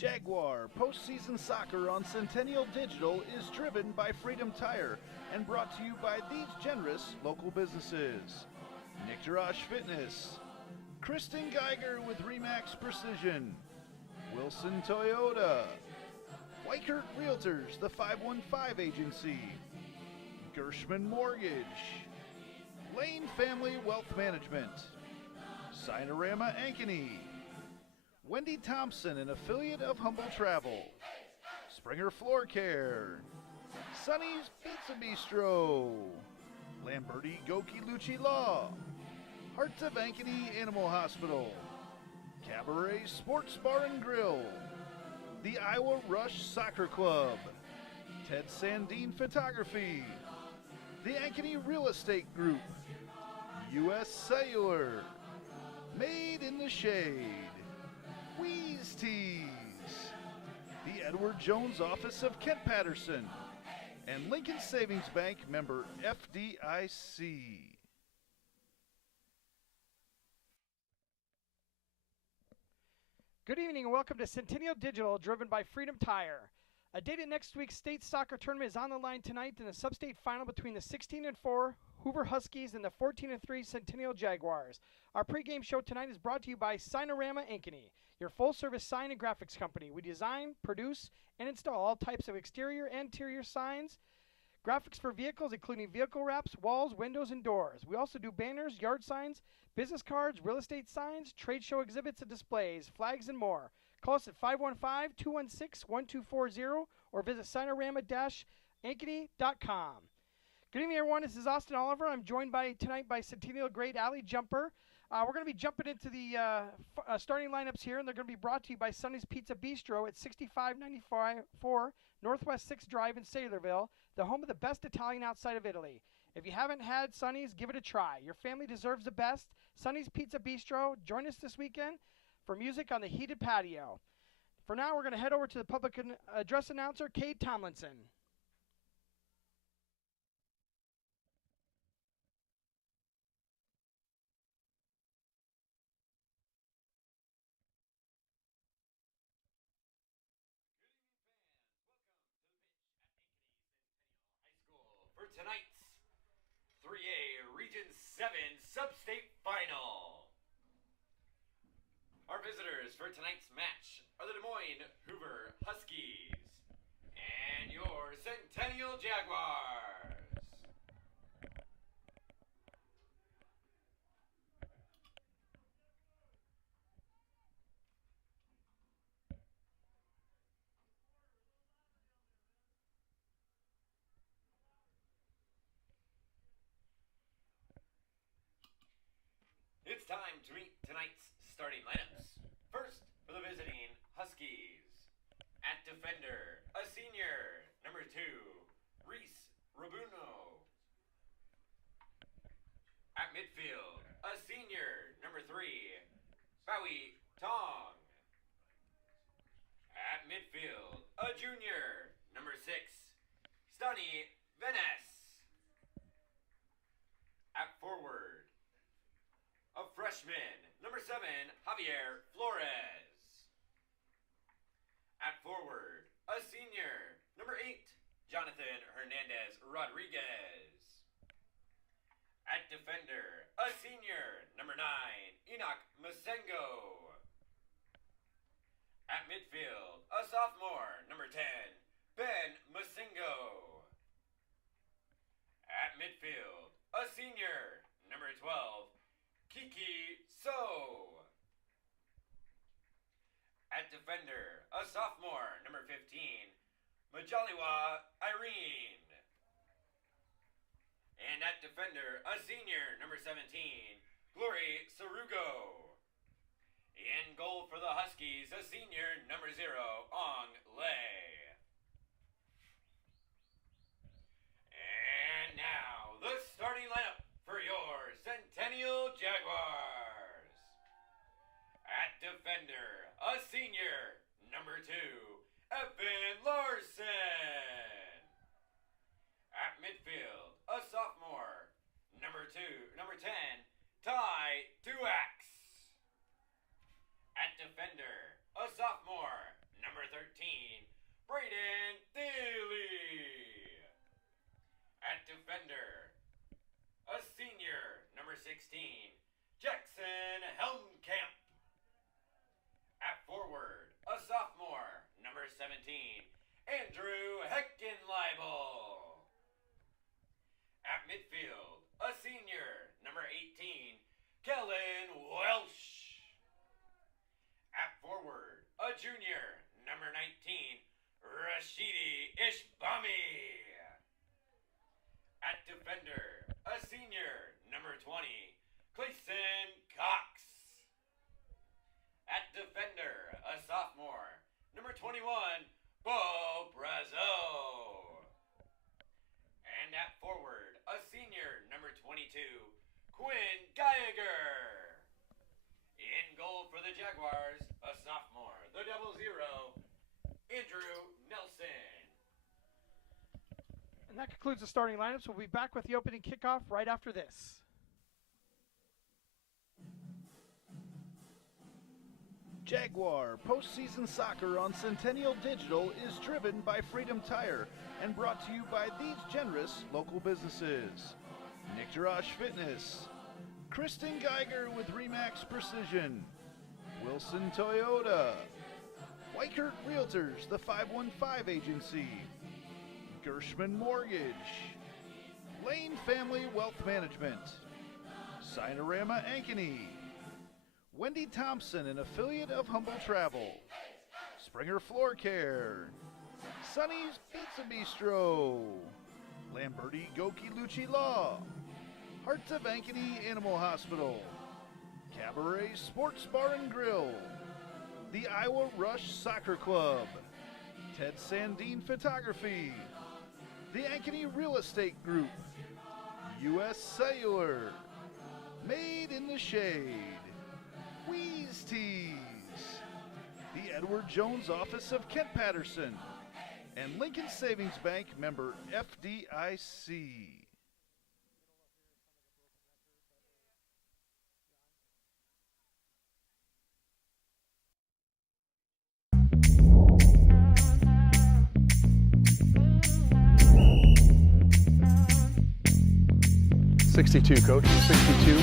Jaguar postseason soccer on Centennial Digital is driven by Freedom Tire and brought to you by these generous local businesses. Nick Jarash Fitness, Kristen Geiger with Remax Precision, Wilson Toyota, Weichert Realtors, the 515 Agency, Gershman Mortgage, Lane Family Wealth Management, Sinorama Ankeny, Wendy Thompson, an affiliate of Humble Travel, Springer Floor Care, Sonny's Pizza Bistro, Lamberti Goki Lucci Law, Hearts of Ankeny Animal Hospital, Cabaret Sports Bar and Grill, the Iowa Rush Soccer Club, Ted Sandine Photography, the Ankeny Real Estate Group, U.S. Cellular, Made in the Shade, Wheeze Tees, the Edward Jones Office of Kent Patterson, and Lincoln Savings Bank, member FDIC. Good evening and welcome to Centennial Digital, driven by Freedom Tire. A date at next week's state soccer tournament is on the line tonight in the sub-state final between the 16-4 Hoover Huskies and the 14-3 Centennial Jaguars. Our pregame show tonight is brought to you by Sinorama Ankeny, your full-service sign and graphics company. We design, produce, and install all types of exterior and interior signs, graphics for vehicles, including vehicle wraps, walls, windows, and doors. We also do banners, yard signs, business cards, real estate signs, trade show exhibits and displays, flags, and more. Call us at 515-216-1240 or visit sinorama-ankeny.com. Good evening, everyone. This is Austin Oliver. I'm joined tonight by Centennial great Allie Jumper. We're going to be jumping into the starting lineups here, and they're going to be brought to you by Sonny's Pizza Bistro at 6594 Northwest 6th Drive in Saylorville, the home of the best Italian outside of Italy. If you haven't had Sonny's, give it a try. Your family deserves the best. Sonny's Pizza Bistro. Join us this weekend for music on the heated patio. For now, we're going to head over to the public address announcer, Kate Tomlinson. Tonight's 3A Region 7 Sub-State Final. Our visitors for tonight's match are the Des Moines Hoover Huskies and your Centennial Jaguars. It's time to meet tonight's starting lineups. First, for the visiting Huskies. At defender, a senior, number 2, Reese Rabuno. At midfield, a senior, number 3, Bowie Tong. At midfield, a junior, number 6, Stunny Venice. At forward, a freshman, number 7, Javier Flores. At forward, a senior, number 8, Jonathan Hernandez Rodriguez. At defender, a senior, number 9, Enoch Masengo. At midfield, a sophomore, number 10, Ben Masengo. At midfield, a senior, number 12, Kiki So. At defender, a sophomore, number 15, Majaliwa Irene. And at defender, a senior, number 17, Glory Sarugo. In goal for the Huskies, a senior, number 0, Ong Lei. And now, the starting lineup for your Centennial Jaguars. At defender, a senior, number 2, Evan Larson. At midfield, a sophomore, number 10, Ty Duax. At defender, a sophomore, number Jackson Helmkamp. At forward, a sophomore, number 17, Andrew Heckenleibel. At midfield, a senior, number 18, Kellen Welsh. At forward, a junior, number 19, Rashidi Ishbami. At defender, a senior, number 20, Clayson Cox. At defender, a sophomore, number 21, Bo Brazo. And at forward, a senior, number 22, Quinn Geiger. In goal for the Jaguars, a sophomore, the 00, Andrew Nelson. And that concludes the starting lineups. We'll be back with the opening kickoff right after this. Jaguar postseason soccer on Centennial Digital is driven by Freedom Tire and brought to you by these generous local businesses: Nick Jarash Fitness, Kristen Geiger with Remax Precision, Wilson Toyota, Weichert Realtors, the 515 Agency, Gershman Mortgage, Lane Family Wealth Management, Sinorama Ankeny, Wendy Thompson, an affiliate of Humble Travel, Springer Floor Care, Sonny's Pizza Bistro, Lamberti Goki Lucci Law, Hearts of Ankeny Animal Hospital, Cabaret Sports Bar and Grill, the Iowa Rush Soccer Club, Ted Sandine Photography, the Ankeny Real Estate Group, U.S. Cellular, Made in the Shade, Wheeze Tees, the Edward Jones Office of Kent Patterson, and Lincoln Savings Bank, member FDIC. '62, Coach. '62.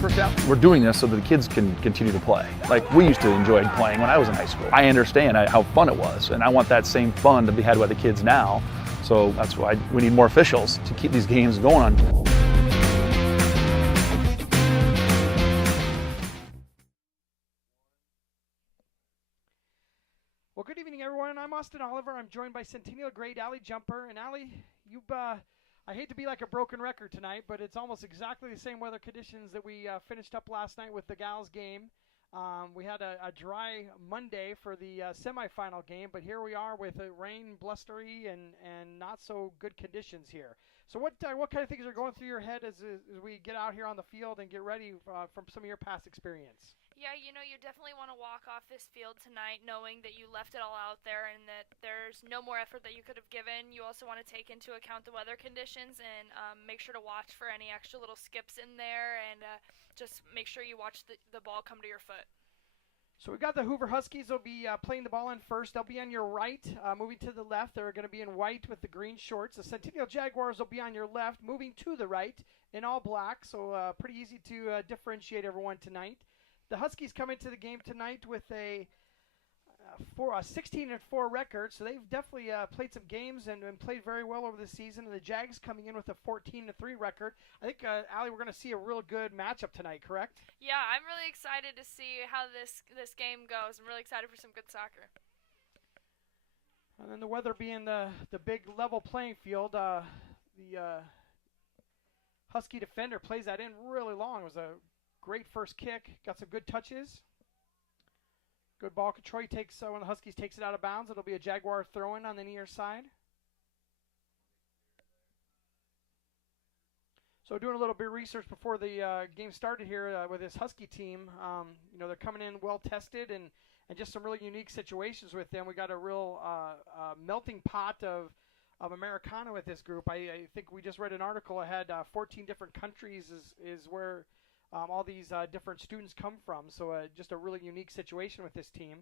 First out. We're doing this so that the kids can continue to play. Like we used to enjoy playing when I was in high school. I understand how fun it was, and I want that same fun to be had by the kids now. So that's why we need more officials to keep these games going on. Well, good evening, everyone. I'm Austin Oliver. I'm joined by Centennial grade Allie Jumper. And Allie, I hate to be like a broken record tonight, but it's almost exactly the same weather conditions that we finished up last night with the Gals game. We had a dry Monday for the semifinal game, but here we are with rain, blustery, and not so good conditions here. So what kind of things are going through your head as we get out here on the field and get ready from some of your past experience? Yeah, you definitely want to walk off this field tonight knowing that you left it all out there and that there's no more effort that you could have given. You also want to take into account the weather conditions and make sure to watch for any extra little skips in there and just make sure you watch the ball come to your foot. So we got the Hoover Huskies. They'll be playing the ball in first. They'll be on your right, moving to the left. They're going to be in white with the green shorts. The Centennial Jaguars will be on your left, moving to the right in all black. So pretty easy to differentiate everyone tonight. The Huskies come into the game tonight with a 16-4 record, so they've definitely played some games and played very well over the season. And the Jags coming in with a 14-3 record. I think, Allie, we're going to see a real good matchup tonight, correct? Yeah, I'm really excited to see how this game goes. I'm really excited for some good soccer. And then the weather being the big level playing field, the Husky defender plays that in really long. It was a great first kick. Got some good touches. Good ball control. When the Huskies takes it out of bounds, it'll be a Jaguar throw-in on the near side. So doing a little bit of research before the game started here with this Husky team. They're coming in well-tested and just some really unique situations with them. We got a real melting pot of Americana with this group. I think we just read an article. It had 14 different countries is where all these different students come from. So just a really unique situation with this team.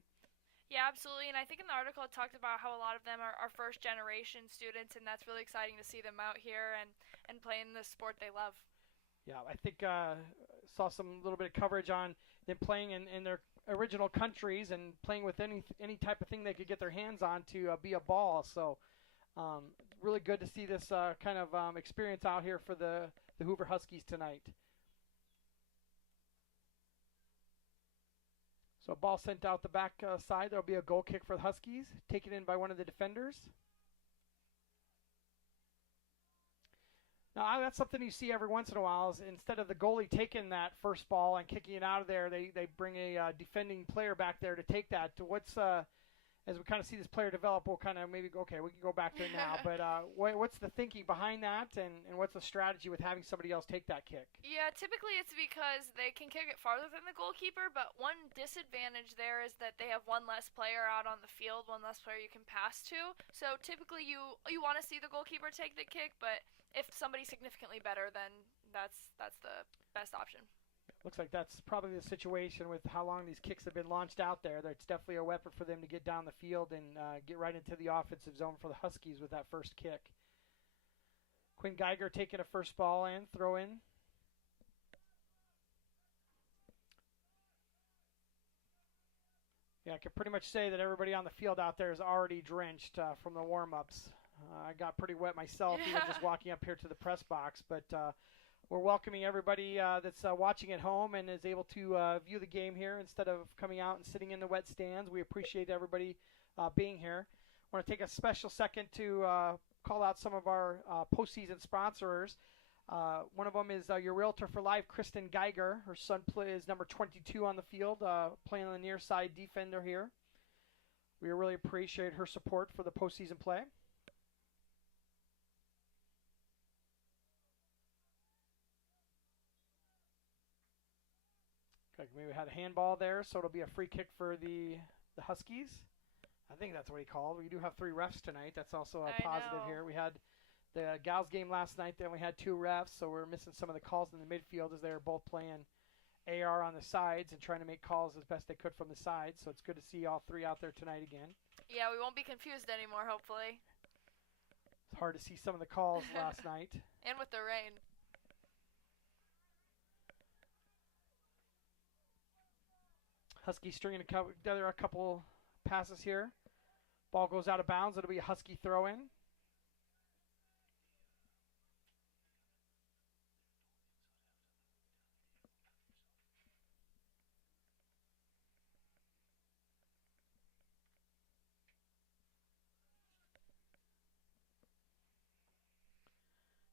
Yeah, absolutely. And I think in the article it talked about how a lot of them are first generation students, and that's really exciting to see them out here and playing the sport they love. Yeah, I think saw some little bit of coverage on them playing in their original countries and playing with any type of thing they could get their hands on to be a ball. So really good to see this kind of experience out here for the Hoover Huskies tonight. So a ball sent out the back side. There'll be a goal kick for the Huskies, taken in by one of the defenders. Now, that's something you see every once in a while is instead of the goalie taking that first ball and kicking it out of there, they bring a defending player back there to take that. To as we kind of see this player develop, we'll kind of maybe go, okay, we can go back to it now. But what's the thinking behind that, and what's the strategy with having somebody else take that kick? Yeah, typically it's because they can kick it farther than the goalkeeper, but one disadvantage there is that they have one less player out on the field, one less player you can pass to. So typically you want to see the goalkeeper take the kick, but if somebody's significantly better, then that's the best option. Looks like that's probably the situation with how long these kicks have been launched out there. It's definitely a weapon for them to get down the field and get right into the offensive zone for the Huskies with that first kick. Quinn Geiger taking a first ball in, throw in. Yeah, I can pretty much say that everybody on the field out there is already drenched from the warm-ups. I got pretty wet myself even just walking up here to the press box, but we're welcoming everybody that's watching at home and is able to view the game here instead of coming out and sitting in the wet stands. We appreciate everybody being here. I want to take a special second to call out some of our postseason sponsors. One of them is your Realtor for Life, Kristen Geiger. Her son is number 22 on the field, playing on the near side defender here. We really appreciate her support for the postseason play. Okay, maybe we had a handball there, so it'll be a free kick for the Huskies. I think that's what he called. We do have 3 refs tonight. That's also a positive here. We had the gals game last night, then we had 2 refs, so we're missing some of the calls in the midfield as they were both playing AR on the sides and trying to make calls as best they could from the sides. So it's good to see all 3 out there tonight again. Yeah, we won't be confused anymore, hopefully. It's hard to see some of the calls last night. And with the rain. Husky stringing together a couple passes here. Ball goes out of bounds. It'll be a Husky throw-in.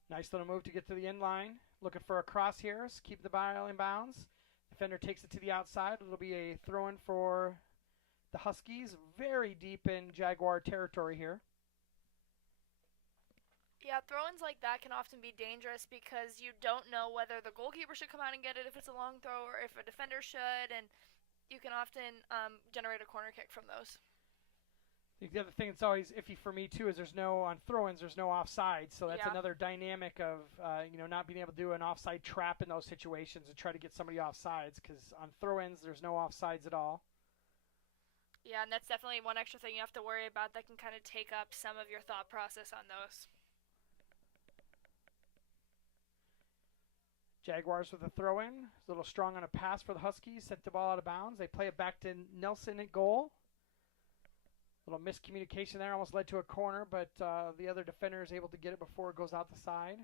Nice little move to get to the end line. Looking for a cross here. Keep the ball in bounds. Defender takes it to the outside. It'll be a throw-in for the Huskies. Very deep in Jaguar territory here. Yeah, throw-ins like that can often be dangerous because you don't know whether the goalkeeper should come out and get it if it's a long throw or if a defender should, and you can often generate a corner kick from those. The other thing that's always iffy for me too is on throw-ins there's no offside, so that's another dynamic of not being able to do an offside trap in those situations and try to get somebody offsides, because on throw-ins there's no offsides at all. Yeah, and that's definitely one extra thing you have to worry about that can kind of take up some of your thought process on those. Jaguars with a throw-in, a little strong on a pass for the Huskies, sent the ball out of bounds. They play it back to Nelson at goal. Little miscommunication there, almost led to a corner, but the other defender is able to get it before it goes out the side.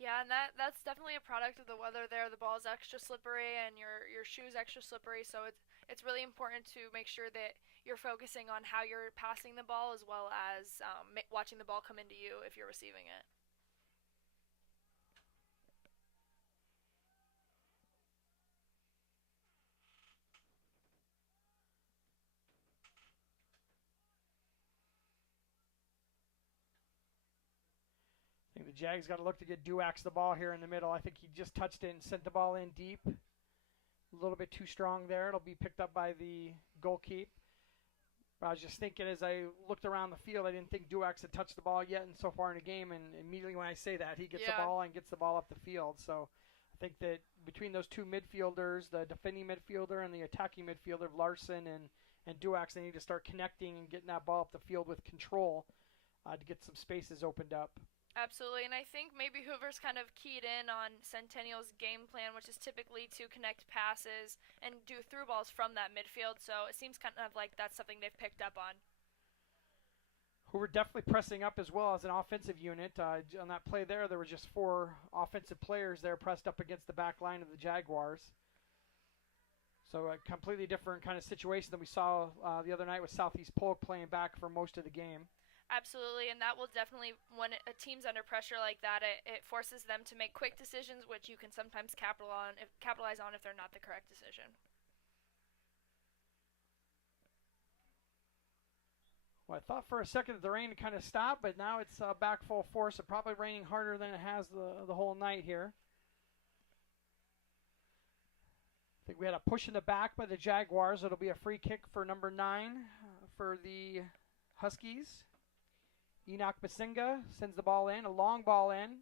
Yeah, and that's definitely a product of the weather there. The ball is extra slippery and your shoe's extra slippery, so it's really important to make sure that you're focusing on how you're passing the ball as well as watching the ball come into you if you're receiving it. I think the Jags got to look to get Duax the ball here in the middle. I think he just touched it and sent the ball in deep. A little bit too strong there. It'll be picked up by the goalkeeper. I was just thinking as I looked around the field, I didn't think Duax had touched the ball yet and so far in the game, and immediately when I say that, he gets the ball and gets the ball up the field. So I think that between those two midfielders, the defending midfielder and the attacking midfielder, Larson and Duax, they need to start connecting and getting that ball up the field with control to get some spaces opened up. Absolutely, and I think maybe Hoover's kind of keyed in on Centennial's game plan, which is typically to connect passes and do through balls from that midfield, so it seems kind of like that's something they've picked up on. Hoover definitely pressing up as well as an offensive unit. On that play there were just 4 offensive players there pressed up against the back line of the Jaguars. So a completely different kind of situation than we saw the other night with Southeast Polk playing back for most of the game. Absolutely, and that will definitely, when a team's under pressure like that, it forces them to make quick decisions, which you can sometimes capitalize on if they're not the correct decision. Well, I thought for a second that the rain kind of stopped, but now it's back full force. It's probably raining harder than it has the whole night here. I think we had a push in the back by the Jaguars. It'll be a free kick for number 9 for the Huskies. Enoch Basinga sends the ball in, a long ball in.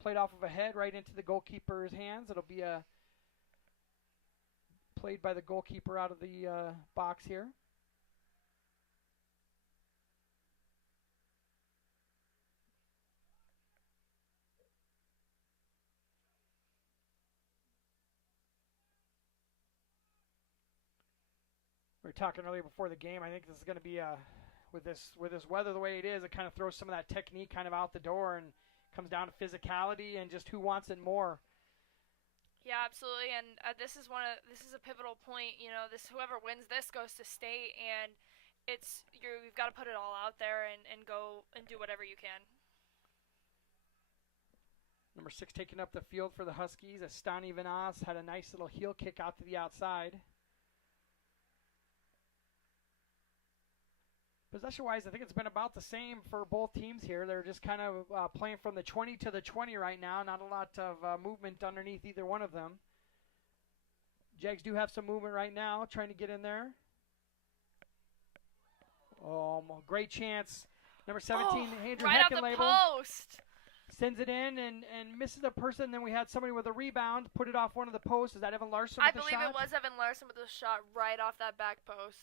Played off of a head right into the goalkeeper's hands. It'll be played by the goalkeeper out of the box here. We were talking earlier before the game. I think this is going to be with this weather the way it is, it kind of throws some of that technique kind of out the door and comes down to physicality and just who wants it more. Yeah, absolutely, and this is a pivotal point. You know, whoever wins this goes to state, and you've got to put it all out there and go and do whatever you can. Number 6 taking up the field for the Huskies. Astani Vanas had a nice little heel kick out to the outside. Possession-wise, I think it's been about the same for both teams here. They're just kind of playing from the 20 to the 20 right now. Not a lot of movement underneath either one of them. Jags do have some movement right now, trying to get in there. Oh, great chance. Number 17, Andrew right off the post. Sends it in and misses a person. Then we had somebody with a rebound, put it off one of the posts. Is that Evan Larson with the shot? I believe it was Evan Larson with the shot right off that back post.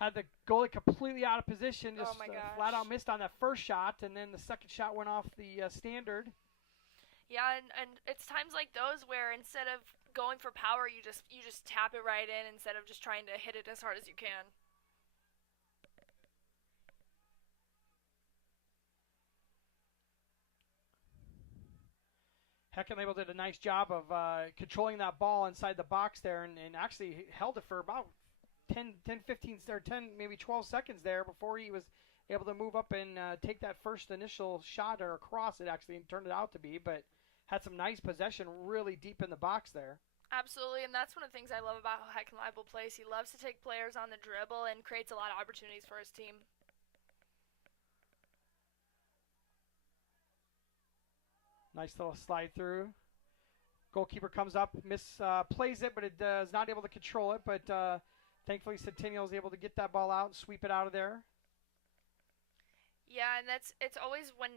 Had the goalie completely out of position, just flat out missed on that first shot, and then the second shot went off the standard. Yeah, and it's times like those where instead of going for power, you just tap it right in instead of just trying to hit it as hard as you can. Heckenlabel did a nice job of controlling that ball inside the box there and actually held it for about 10, 15, or 10, maybe 12 seconds there before he was able to move up and take that first initial shot or cross. It actually turned it out to be, but had some nice possession really deep in the box there. Absolutely, and that's one of the things I love about how Heckenlabel plays. He loves to take players on the dribble and creates a lot of opportunities for his team. Nice little slide through. Goalkeeper comes up, plays it, but it is not able to control it. But thankfully, Centennial is able to get that ball out and sweep it out of there. Yeah, and it's always when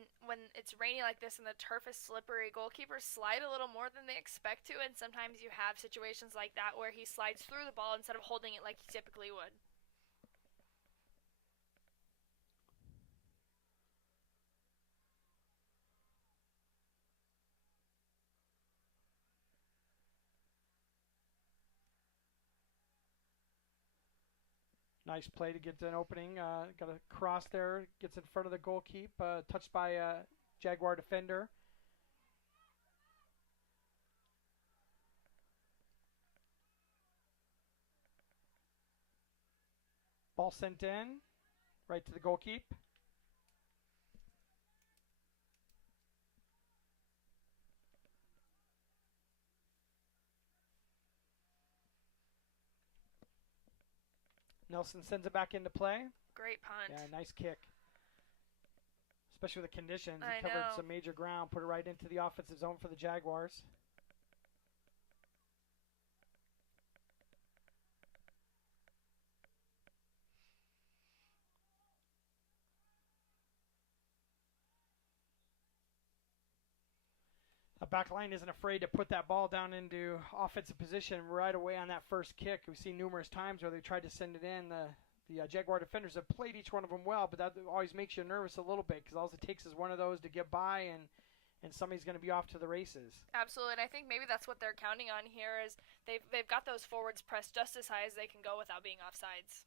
it's rainy like this and the turf is slippery, goalkeepers slide a little more than they expect to, and sometimes you have situations like that where he slides through the ball instead of holding it like he typically would. Nice play to get an opening. Got a cross there. Gets in front of the goalkeeper. Touched by a Jaguar defender. Ball sent in. Right to the goalkeeper. Nelson sends it back into play. Great punt. Yeah, nice kick. Especially with the conditions. I He covered know. some major ground, put it right into the offensive zone for the Jaguars. The back line isn't afraid to put that ball down into offensive position right away on that first kick. We've seen numerous times where they tried to send it in. The Jaguar defenders have played each one of them well, but that always makes you nervous a little bit because all it takes is one of those to get by and somebody's going to be off to the races. Absolutely, and I think maybe that's what they're counting on here is they've got those forwards pressed just as high as they can go without being offsides.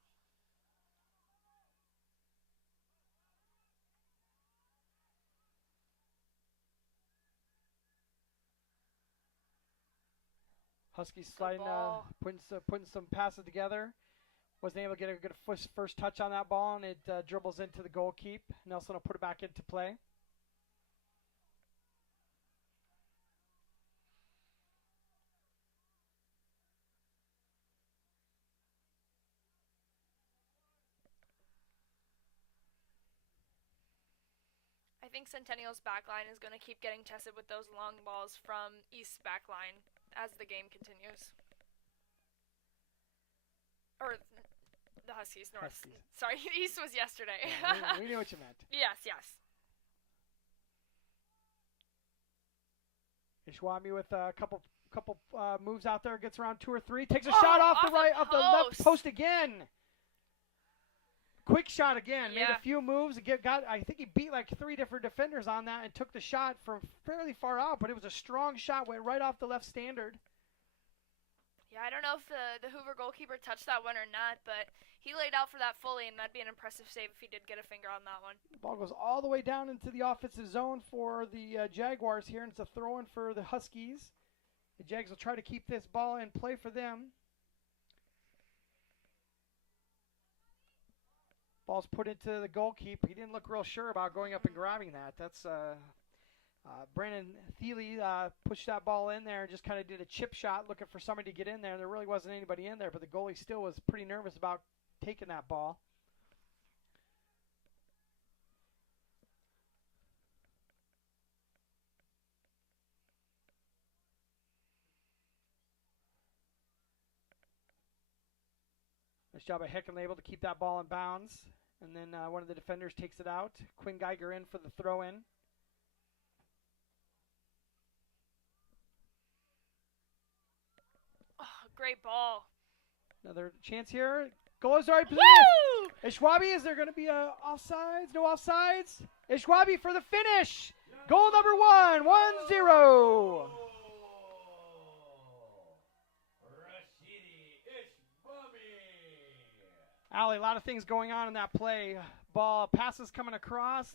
Huskies sliding, putting some passes together. Wasn't able to get a good first touch on that ball, and it dribbles into the goal keep. Nelson will put it back into play. I think Centennial's backline is going to keep getting tested with those long balls from East's backline as the game continues. Or the Huskies, North. Huskies. Sorry, East was yesterday. Yeah, we knew what you meant. Yes. Ishwami with a couple moves out there, gets around 2 or 3, takes a shot off the left post again. Quick shot again. Yeah. Made a few moves. I think he beat like 3 different defenders on that and took the shot from fairly far out, but it was a strong shot, went right off the left standard. Yeah, I don't know if the Hoover goalkeeper touched that one or not, but he laid out for that fully, and that'd be an impressive save if he did get a finger on that one. The ball goes all the way down into the offensive zone for the Jaguars here, and it's a throw-in for the Huskies. The Jags will try to keep this ball in play for them. Ball's put into the goal keep. He didn't look real sure about going up and grabbing that. That's Brandon Thiele pushed that ball in there and just kind of did a chip shot looking for somebody to get in there. There really wasn't anybody in there, but the goalie still was pretty nervous about taking that ball. Nice job by Heckenlabel to keep that ball in bounds. And then one of the defenders takes it out. Quinn Geiger in for the throw-in. Oh, great ball. Another chance here. Goal is already position. Ishwabi, is there going to be a offsides? No offsides. Ishwabi for the finish. Goal number 1, 1-0. Ali, a lot of things going on in that play. Ball passes coming across,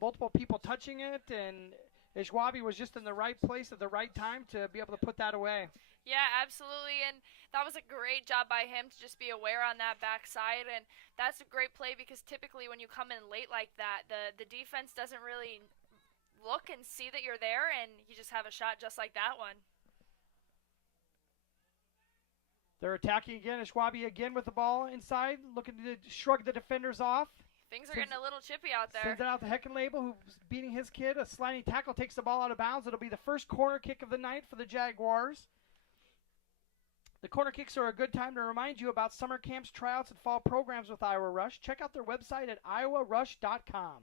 multiple people touching it, and Ishwabi was just in the right place at the right time to be able to put that away. Yeah, absolutely, and that was a great job by him to just be aware on that backside, and that's a great play because typically when you come in late like that, the defense doesn't really look and see that you're there, and you just have a shot just like that one. They're attacking again. Ishwabi again with the ball inside, looking to shrug the defenders off. Things are getting a little chippy out there. Sends it out to Heckenlabel, who's beating his kid. A sliding tackle takes the ball out of bounds. It'll be the first corner kick of the night for the Jaguars. The corner kicks are a good time to remind you about summer camps, tryouts, and fall programs with Iowa Rush. Check out their website at iowarush.com.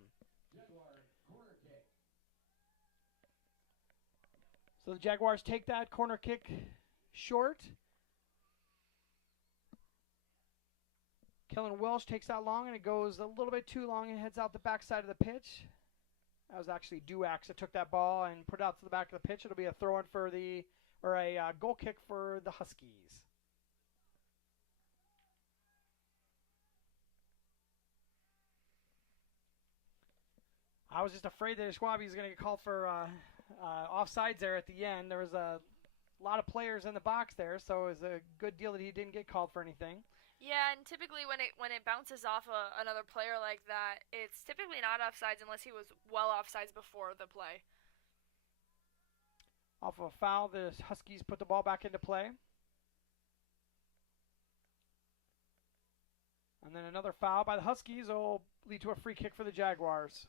So the Jaguars take that corner kick short. Kellen Welsh takes that long, and it goes a little bit too long and heads out the backside of the pitch. That was actually Duax that took that ball and put it out to the back of the pitch. It'll be a throw-in for a goal kick for the Huskies. I was just afraid that Ishwabi was going to get called for offsides there at the end. There was a lot of players in the box there, so it was a good deal that he didn't get called for anything. Yeah, and typically when it bounces off another player like that, it's typically not offsides unless he was well offsides before the play. Off of a foul, the Huskies put the ball back into play. And then another foul by the Huskies will lead to a free kick for the Jaguars.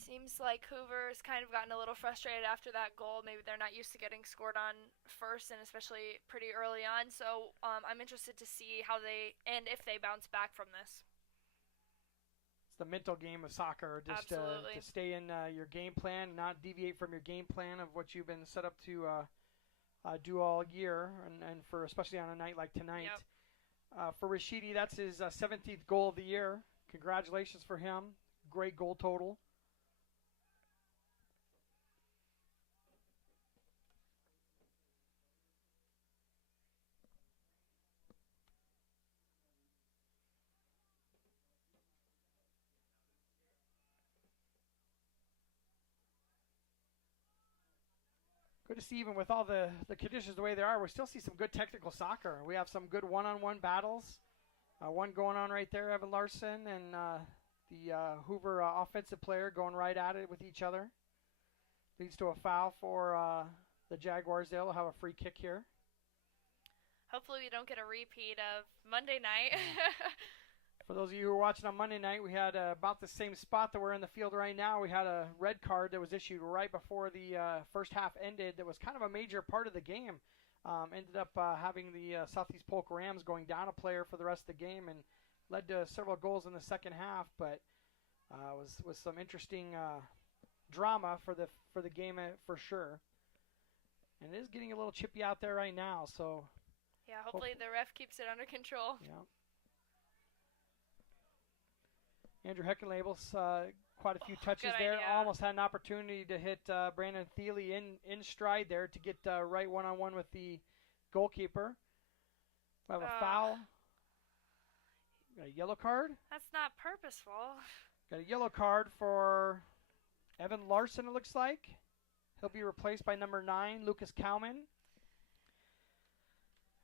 Seems like Hoover's kind of gotten a little frustrated after that goal. Maybe they're not used to getting scored on first, and especially pretty early on. So I'm interested to see how and if they bounce back from this. It's the mental game of soccer, just to stay in your game plan, not deviate from your game plan of what you've been set up to do all year, and for especially on a night like tonight. Yep. For Rashidi, that's his 17th goal of the year. Congratulations for him. Great goal total. Good to see, even with all the conditions the way they are, we still see some good technical soccer. We have some good one-on-one battles. One going on right there, Evan Larson and the Hoover offensive player going right at it with each other. Leads to a foul for the Jaguars. They'll have a free kick here. Hopefully we don't get a repeat of Monday night. For those of you who are watching on Monday night, we had about the same spot that we're in the field right now. We had a red card that was issued right before the first half ended. That was kind of a major part of the game. Ended up having the Southeast Polk Rams going down a player for the rest of the game, and led to several goals in the second half. But was some interesting drama for the game for sure. And it is getting a little chippy out there right now. So yeah, hopefully the ref keeps it under control. Yeah. Andrew Heckenlabel's quite a few touches there. Idea. Almost had an opportunity to hit Brandon Thiele in stride there to get right one-on-one with the goalkeeper. We have a foul. Got a yellow card. That's not purposeful. Got a yellow card for Evan Larson, it looks like. He'll be replaced by number 9, Lucas Cowman.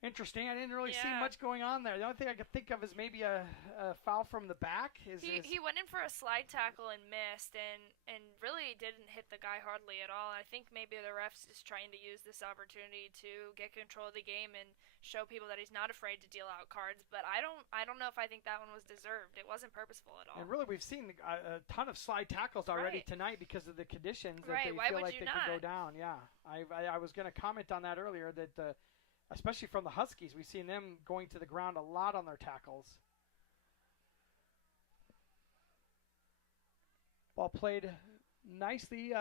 Interesting. I didn't really see much going on there. The only thing I could think of is maybe a foul from the back. He went in for a slide tackle and missed, and really didn't hit the guy hardly at all. I think maybe the ref's just trying to use this opportunity to get control of the game and show people that he's not afraid to deal out cards. But I don't know if I think that one was deserved. It wasn't purposeful at all. And really, we've seen a ton of slide tackles already tonight because of the conditions that they feel like they could go down. Yeah, I was going to comment on that earlier, that especially from the Huskies, we've seen them going to the ground a lot on their tackles. Ball played nicely,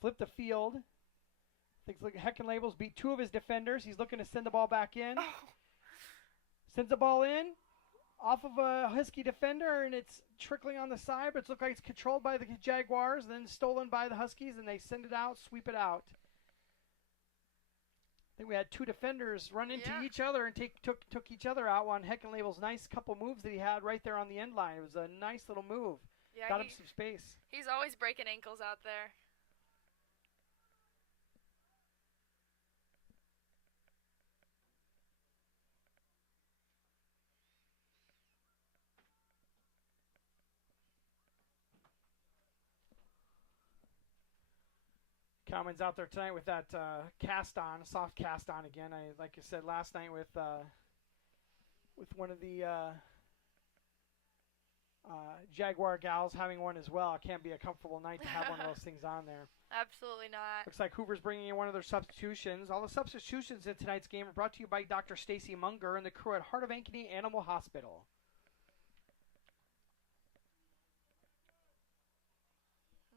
flipped the field. Things like Heckenlabel's beat 2 of his defenders. He's looking to send the ball back in. Sends the ball in off of a Husky defender, and it's trickling on the side, but it looks like it's controlled by the Jaguars, then stolen by the Huskies, and they send it out, sweep it out. I think we had 2 defenders run into each other and took each other out on Heckenlabel's nice couple moves that he had right there on the end line. It was a nice little move. Yeah, got him some space. He's always breaking ankles out there. Cowman's out there tonight with that cast on, soft cast on again. Like I said last night with one of the Jaguar gals having one as well. It can't be a comfortable night to have one of those things on there. Absolutely not. Looks like Hoover's bringing in one of their substitutions. All the substitutions in tonight's game are brought to you by Dr. Stacy Munger and the crew at Heart of Ankeny Animal Hospital.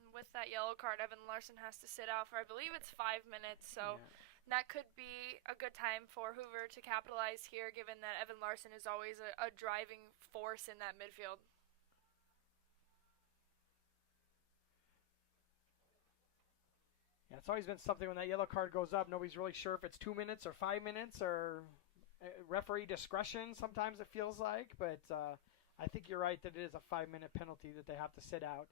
With that yellow card, Evan Larson has to sit out for, I believe it's 5 minutes, so that could be a good time for Hoover to capitalize here, given that Evan Larson is always a driving force in that midfield. Yeah, it's always been something when that yellow card goes up. Nobody's really sure if it's 2 minutes or 5 minutes or referee discretion sometimes it feels like, but I think you're right that it is a 5-minute penalty that they have to sit out.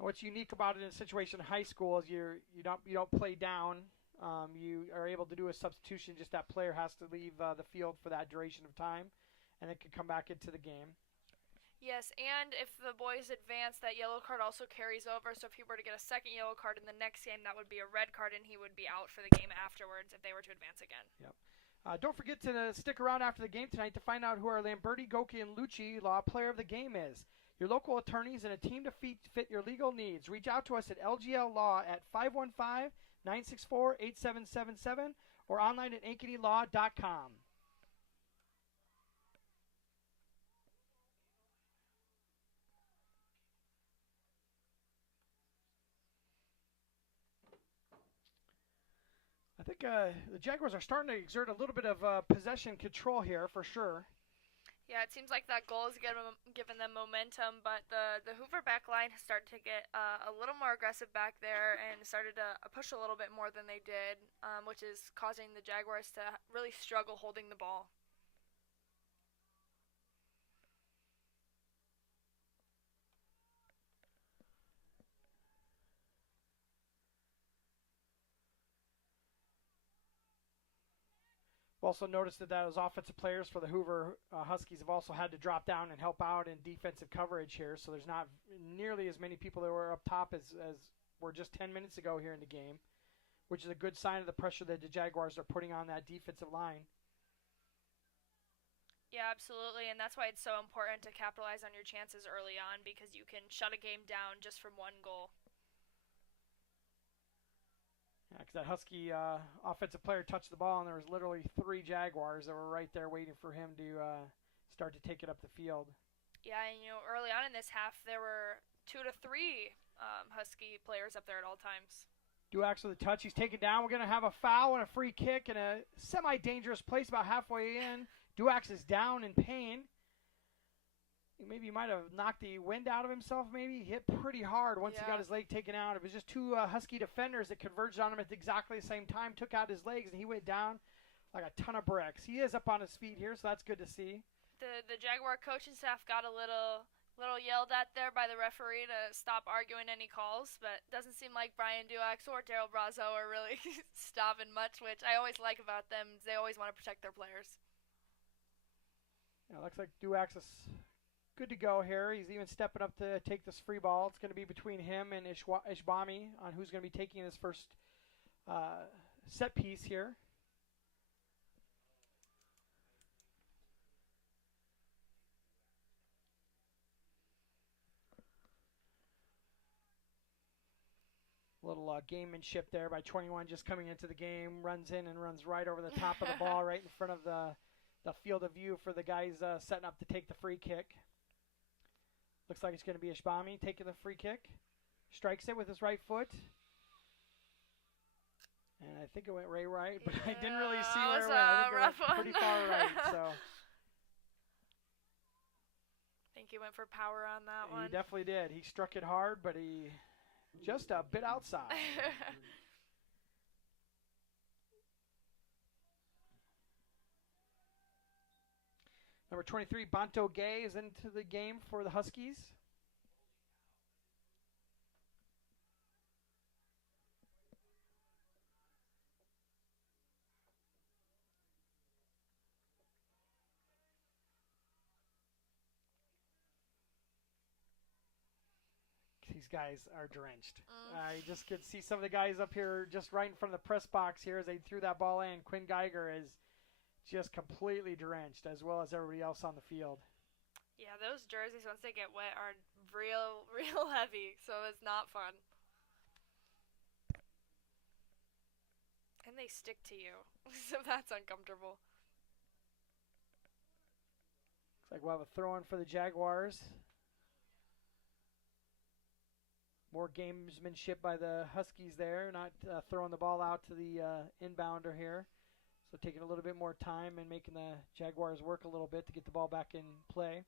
And what's unique about it in a situation in high school is you don't play down. You are able to do a substitution. Just that player has to leave the field for that duration of time, and it can come back into the game. Yes, and if the boys advance, that yellow card also carries over. So if he were to get a second yellow card in the next game, that would be a red card, and he would be out for the game afterwards if they were to advance again. Yep. Don't forget to stick around after the game tonight to find out who our Lamberti, Goki, and Lucci Law Player of the Game is. Your local attorneys and a team to fit your legal needs. Reach out to us at LGL Law at 515-964-8777 or online at ankenylaw.com. think the Jaguars are starting to exert a little bit of possession control here for sure. Yeah, it seems like that goal is giving them momentum, but the Hoover back line has started to get a little more aggressive back there and started to push a little bit more than they did, which is causing the Jaguars to really struggle holding the ball. Also noticed that those offensive players for the Hoover Huskies have also had to drop down and help out in defensive coverage here, so there's not nearly as many people that were up top as were just 10 minutes ago here in the game, which is a good sign of the pressure that the Jaguars are putting on that defensive line. Yeah, absolutely, and that's why it's so important to capitalize on your chances early on, because you can shut a game down just from one goal. Yeah, because that Husky offensive player touched the ball, and there was literally 3 Jaguars that were right there waiting for him to start to take it up the field. Yeah, and early on in this half, there were 2 to 3 Husky players up there at all times. Duax with a touch. He's taken down. We're going to have a foul and a free kick in a semi-dangerous place about halfway in. Duax is down in pain. Maybe he might have knocked the wind out of himself, maybe. He hit pretty hard once he got his leg taken out. It was just 2 Husky defenders that converged on him at exactly the same time, took out his legs, and he went down like a ton of bricks. He is up on his feet here, so that's good to see. The Jaguar coaching staff got a little yelled at there by the referee to stop arguing any calls, but it doesn't seem like Brian Duax or Daryl Brazo are really stopping much, which I always like about them. They always want to protect their players. Yeah, looks like Duax is good to go here. He's even stepping up to take this free ball. It's going to be between him and Ishbami on who's going to be taking his first set piece here. A little gamemanship there by 21 just coming into the game. Runs in and runs right over the top of the ball, right in front of the field of view for the guys setting up to take the free kick. Looks like it's going to be Ishbami taking the free kick. Strikes it with his right foot. And I think it went right, but I didn't really see where it went. I think it went pretty far right. So I think he went for power on that one. He definitely did. He struck it hard, but he just a bit outside. Number 23, Bonto Gay is into the game for the Huskies. These guys are drenched. You just could see some of the guys up here just right in front of the press box here as they threw that ball in. Quinn Geiger is just completely drenched, as well as everybody else on the field. Yeah, those jerseys, once they get wet, are real heavy, so it's not fun. And they stick to you, so that's uncomfortable. Looks like we'll have a throw-in for the Jaguars. More gamesmanship by the Huskies there, not throwing the ball out to the inbounder here. So taking a little bit more time and making the Jaguars work a little bit to get the ball back in play.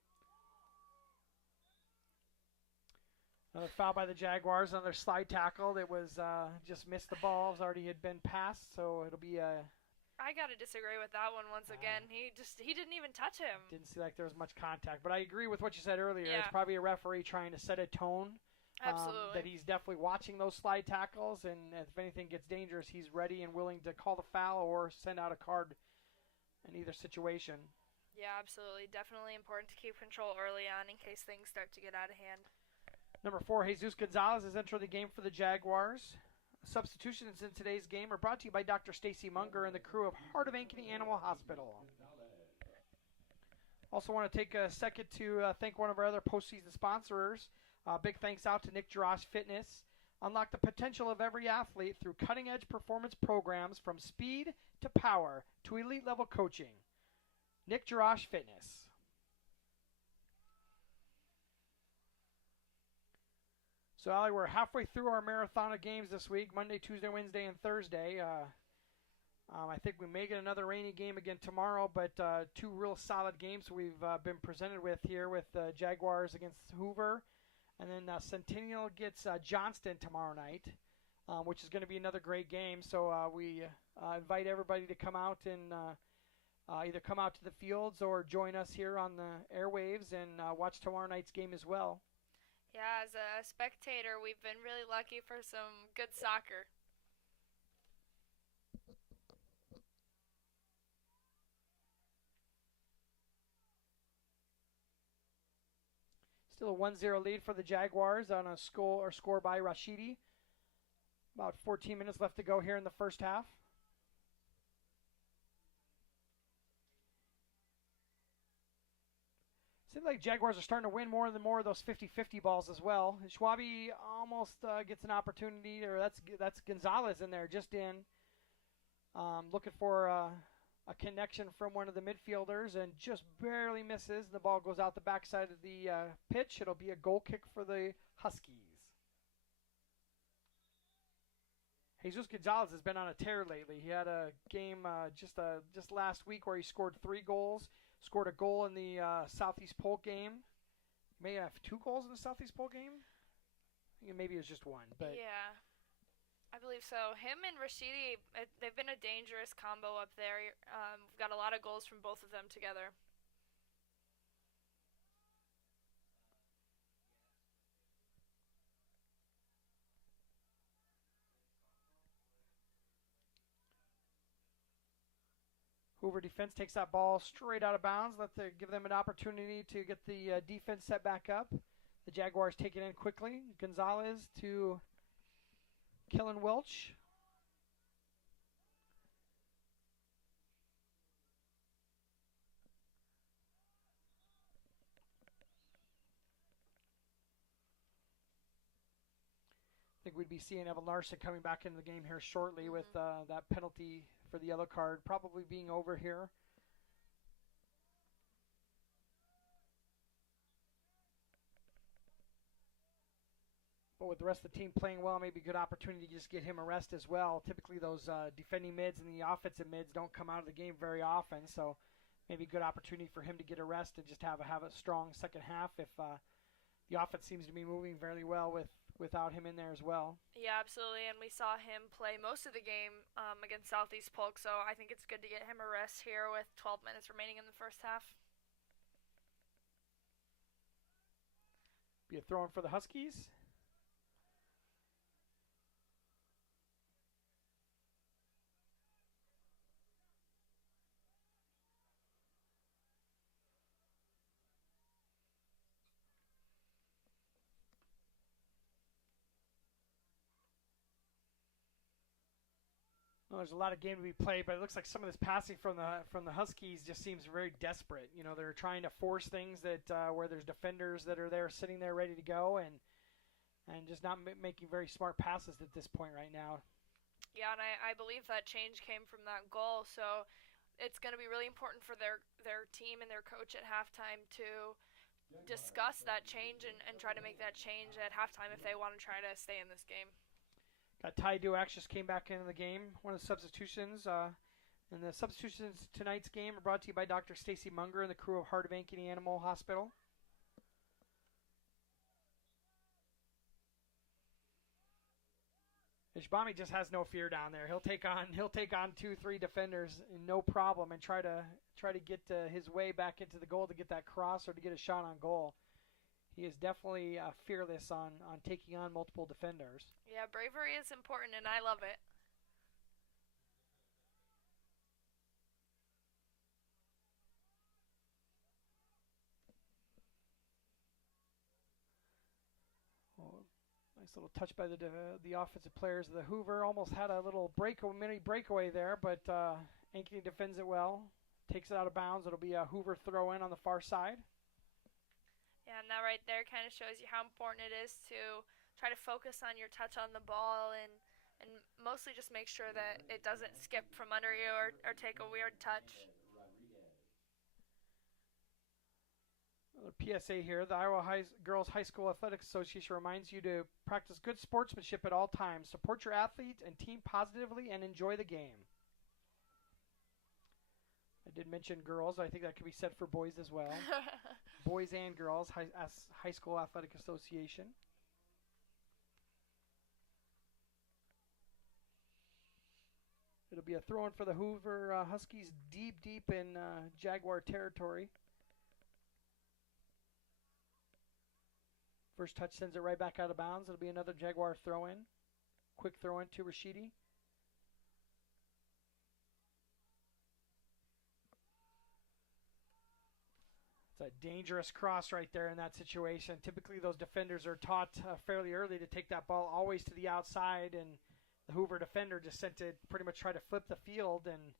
Another foul by the Jaguars, another slide tackle that was just missed the balls, already had been passed, so it'll be a... I gotta disagree with that one once again. He didn't even touch him. Didn't see like there was much contact, but I agree with what you said earlier. Yeah. It's probably a referee trying to set a tone. Absolutely. That he's definitely watching those slide tackles, and if anything gets dangerous, he's ready and willing to call the foul or send out a card in either situation. Yeah, absolutely. Definitely important to keep control early on in case things start to get out of hand. Number 4, Jesus Gonzalez has entered the game for the Jaguars. Substitutions in today's game are brought to you by Dr. Stacy Munger and the crew of Heart of Ankeny Animal Hospital. Also want to take a second to thank one of our other postseason sponsors. Big thanks out to Nick Jarash Fitness. Unlock the potential of every athlete through cutting-edge performance programs from speed to power to elite-level coaching. Nick Jarash Fitness. So, Allie, we're halfway through our marathon of games this week, Monday, Tuesday, Wednesday, and Thursday. I think we may get another rainy game again tomorrow, but two real solid games we've been presented with here with Jaguars against Hoover. And then Centennial gets Johnston tomorrow night, which is going to be another great game. So we invite everybody to come out and either come out to the fields or join us here on the airwaves and watch tomorrow night's game as well. Yeah, as a spectator, we've been really lucky for some good soccer. Still a 1-0 lead for the Jaguars on a score by Rashidi. About 14 minutes left to go here in the first half. Seems like Jaguars are starting to win more of those 50-50 balls as well. Schwabi almost gets an opportunity, or that's Gonzalez in there, just in. Looking for a connection from one of the midfielders and just barely misses. The ball goes out the backside of the pitch. It'll be a goal kick for the Huskies. Jesus Gonzalez has been on a tear lately. He had a game just last week where he scored 3 goals. Scored a goal in the Southeast Polk game. May have 2 goals in the Southeast Polk game. I think maybe it was just 1. But yeah, I believe so. Him and Rashidi, they've been a dangerous combo up there. We've got a lot of goals from both of them together. Hoover defense takes that ball straight out of bounds. Give them an opportunity to get the defense set back up. The Jaguars take it in quickly. Gonzalez to Killen Welch. I think we'd be seeing Evan Larson coming back into the game here shortly with that penalty for the yellow card probably being over here. But with the rest of the team playing well, maybe a good opportunity to just get him a rest as well. Typically those defending mids and the offensive mids don't come out of the game very often, so maybe a good opportunity for him to get a rest and just have a strong second half if the offense seems to be moving very well without him in there as well. Yeah, absolutely, and we saw him play most of the game against Southeast Polk, so I think it's good to get him a rest here with 12 minutes remaining in the first half. Be a throw-in for the Huskies. Well, there's a lot of game to be played, but it looks like some of this passing from the Huskies just seems very desperate. You know, they're trying to force things that where there's defenders that are there sitting there ready to go, and just not making very smart passes at this point right now. Yeah, and I believe that change came from that goal, so it's going to be really important for their team and their coach at halftime to discuss that change and try to make that change at halftime if they want to try to stay in this game. Ty Duax just came back into the game. One of the substitutions. And the substitutions tonight's game are brought to you by Dr. Stacy Munger and the crew of Heart of Ankeny Animal Hospital. Ishbami just has no fear down there. He'll take on 2-3 defenders no problem and try to get his way back into the goal to get that cross or to get a shot on goal. He is definitely fearless on taking on multiple defenders. Yeah, bravery is important, and I love it. Oh, nice little touch by the offensive players of the Hoover. Almost had a little mini breakaway there, but Ankeny defends it well. Takes it out of bounds. It'll be a Hoover throw-in on the far side. Yeah, and that right there kind of shows you how important it is to try to focus on your touch on the ball and mostly just make sure that it doesn't skip from under you or take a weird touch. Another PSA here. The Iowa Girls High School Athletics Association reminds you to practice good sportsmanship at all times. Support your athlete and team positively and enjoy the game. I did mention girls. I think that could be said for boys as well. Boys and girls, high school athletic association. It'll be a throw-in for the Hoover Huskies deep in Jaguar territory. First touch sends it right back out of bounds. It'll be another Jaguar throw-in. Quick throw-in to Rashidi. It's a dangerous cross right there in that situation. Typically those defenders are taught fairly early to take that ball always to the outside, and the Hoover defender just sent it pretty much try to flip the field, and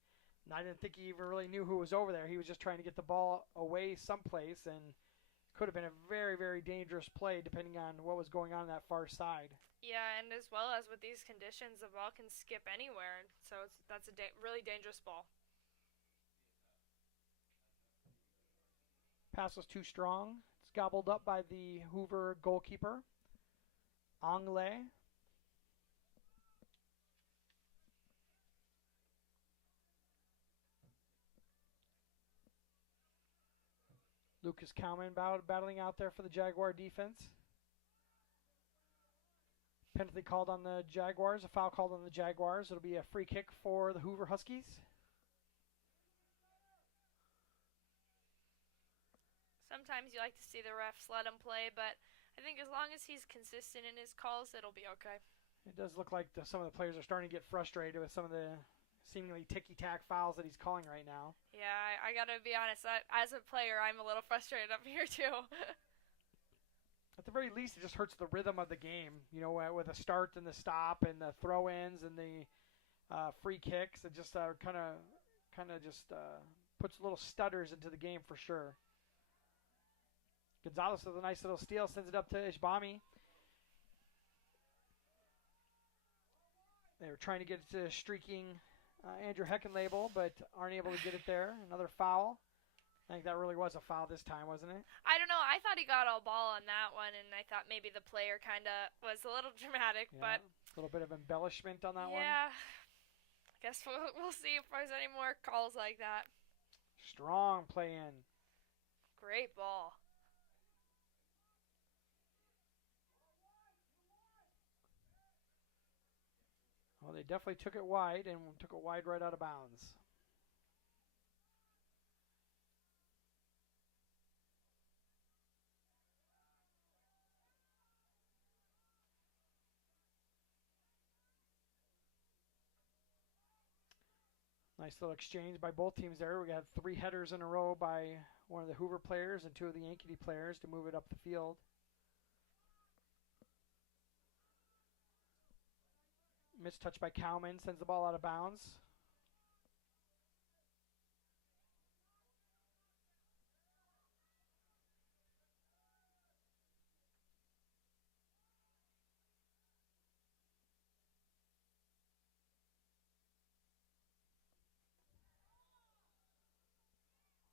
I didn't think he even really knew who was over there. He was just trying to get the ball away someplace, and could have been a very, very dangerous play depending on what was going on that far side. Yeah, and as well as with these conditions, the ball can skip anywhere, so that's a really dangerous ball. Pass was too strong. It's gobbled up by the Hoover goalkeeper, Angle. Lucas Cowman battling out there for the Jaguar defense. Penalty called on the Jaguars, a foul called on the Jaguars. It'll be a free kick for the Hoover Huskies. Sometimes you like to see the refs let him play, but I think as long as he's consistent in his calls, it'll be okay. It does look like some of the players are starting to get frustrated with some of the seemingly ticky-tack fouls that he's calling right now. Yeah, I gotta be honest. As a player, I'm a little frustrated up here too. At the very least, it just hurts the rhythm of the game. You know, with the start and the stop and the throw-ins and the free kicks, it just kind of just puts little stutters into the game for sure. Gonzalez with a nice little steal, sends it up to Ishbami. They were trying to get it to streaking Andrew Heckenlabel, but aren't able to get it there. Another foul. I think that really was a foul this time, wasn't it? I don't know. I thought he got a ball on that one, and I thought maybe the player kind of was a little dramatic, Yeah, but a little bit of embellishment on that one. yeah, I guess we'll see if there's any more calls like that. Strong play in. Great ball. Well, they definitely took it wide and took it wide right out of bounds. Nice little exchange by both teams there. We got 3 headers in a row by one of the Hoover players and 2 of the Ankeny players to move it up the field. Missed touch by Cowman, sends the ball out of bounds.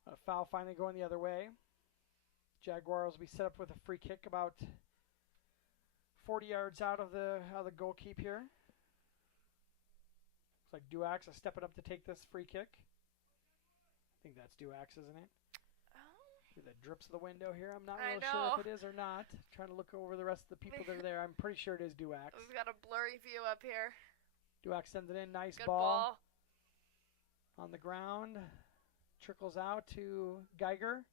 A foul finally going the other way. Jaguars will be set up with a free kick about 40 yards out of the goalkeep here. Looks like Duax is stepping up to take this free kick. I think that's Duax, isn't it? See the drips of the window here. I'm not really sure if it is or not. Trying to look over the rest of the people that are there. I'm pretty sure it is Duax. We've got a blurry view up here. Duax sends it in. Nice Good ball. On the ground. Trickles out to Geiger.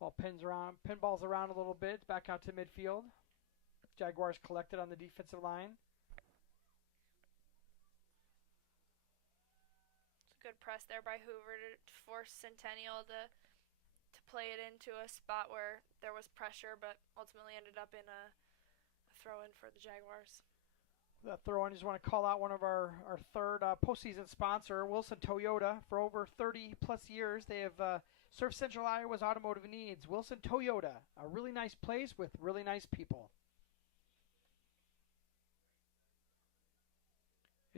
Ball pinballs around a little bit, back out to midfield. Jaguars collected on the defensive line. It's a good press there by Hoover to force Centennial to play it into a spot where there was pressure, but ultimately ended up in a throw-in for the Jaguars. That throw-in, just want to call out one of our third postseason sponsor, Wilson Toyota. For over 30-plus years, they have served Central Iowa's automotive needs. Wilson Toyota, a really nice place with really nice people.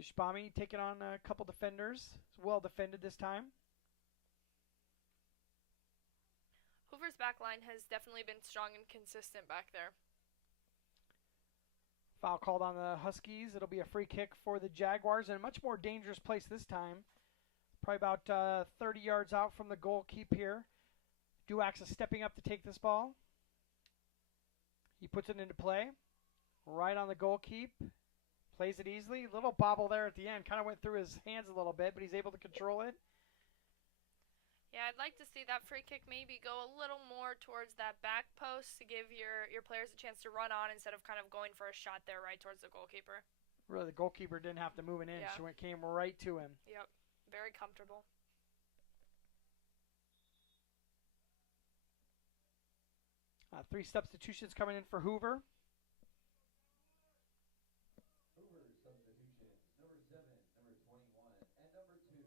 Ishbami taking on a couple defenders. It's well defended this time. Hoover's back line has definitely been strong and consistent back there. Foul called on the Huskies. It'll be a free kick for the Jaguars in a much more dangerous place this time. Probably about 30 yards out from the goal keep here. Duax is stepping up to take this ball. He puts it into play. Right on the goal keep. Plays it easily. Little bobble there at the end. Kind of went through his hands a little bit, but he's able to control it. Yeah, I'd like to see that free kick maybe go a little more towards that back post to give your players a chance to run on instead of kind of going for a shot there right towards the goalkeeper. Really, the goalkeeper didn't have to move an inch. Yeah. She came right to him. Yep, very comfortable. Three substitutions coming in for Hoover. Hoover substitutions, number 7, number 21, and number 2.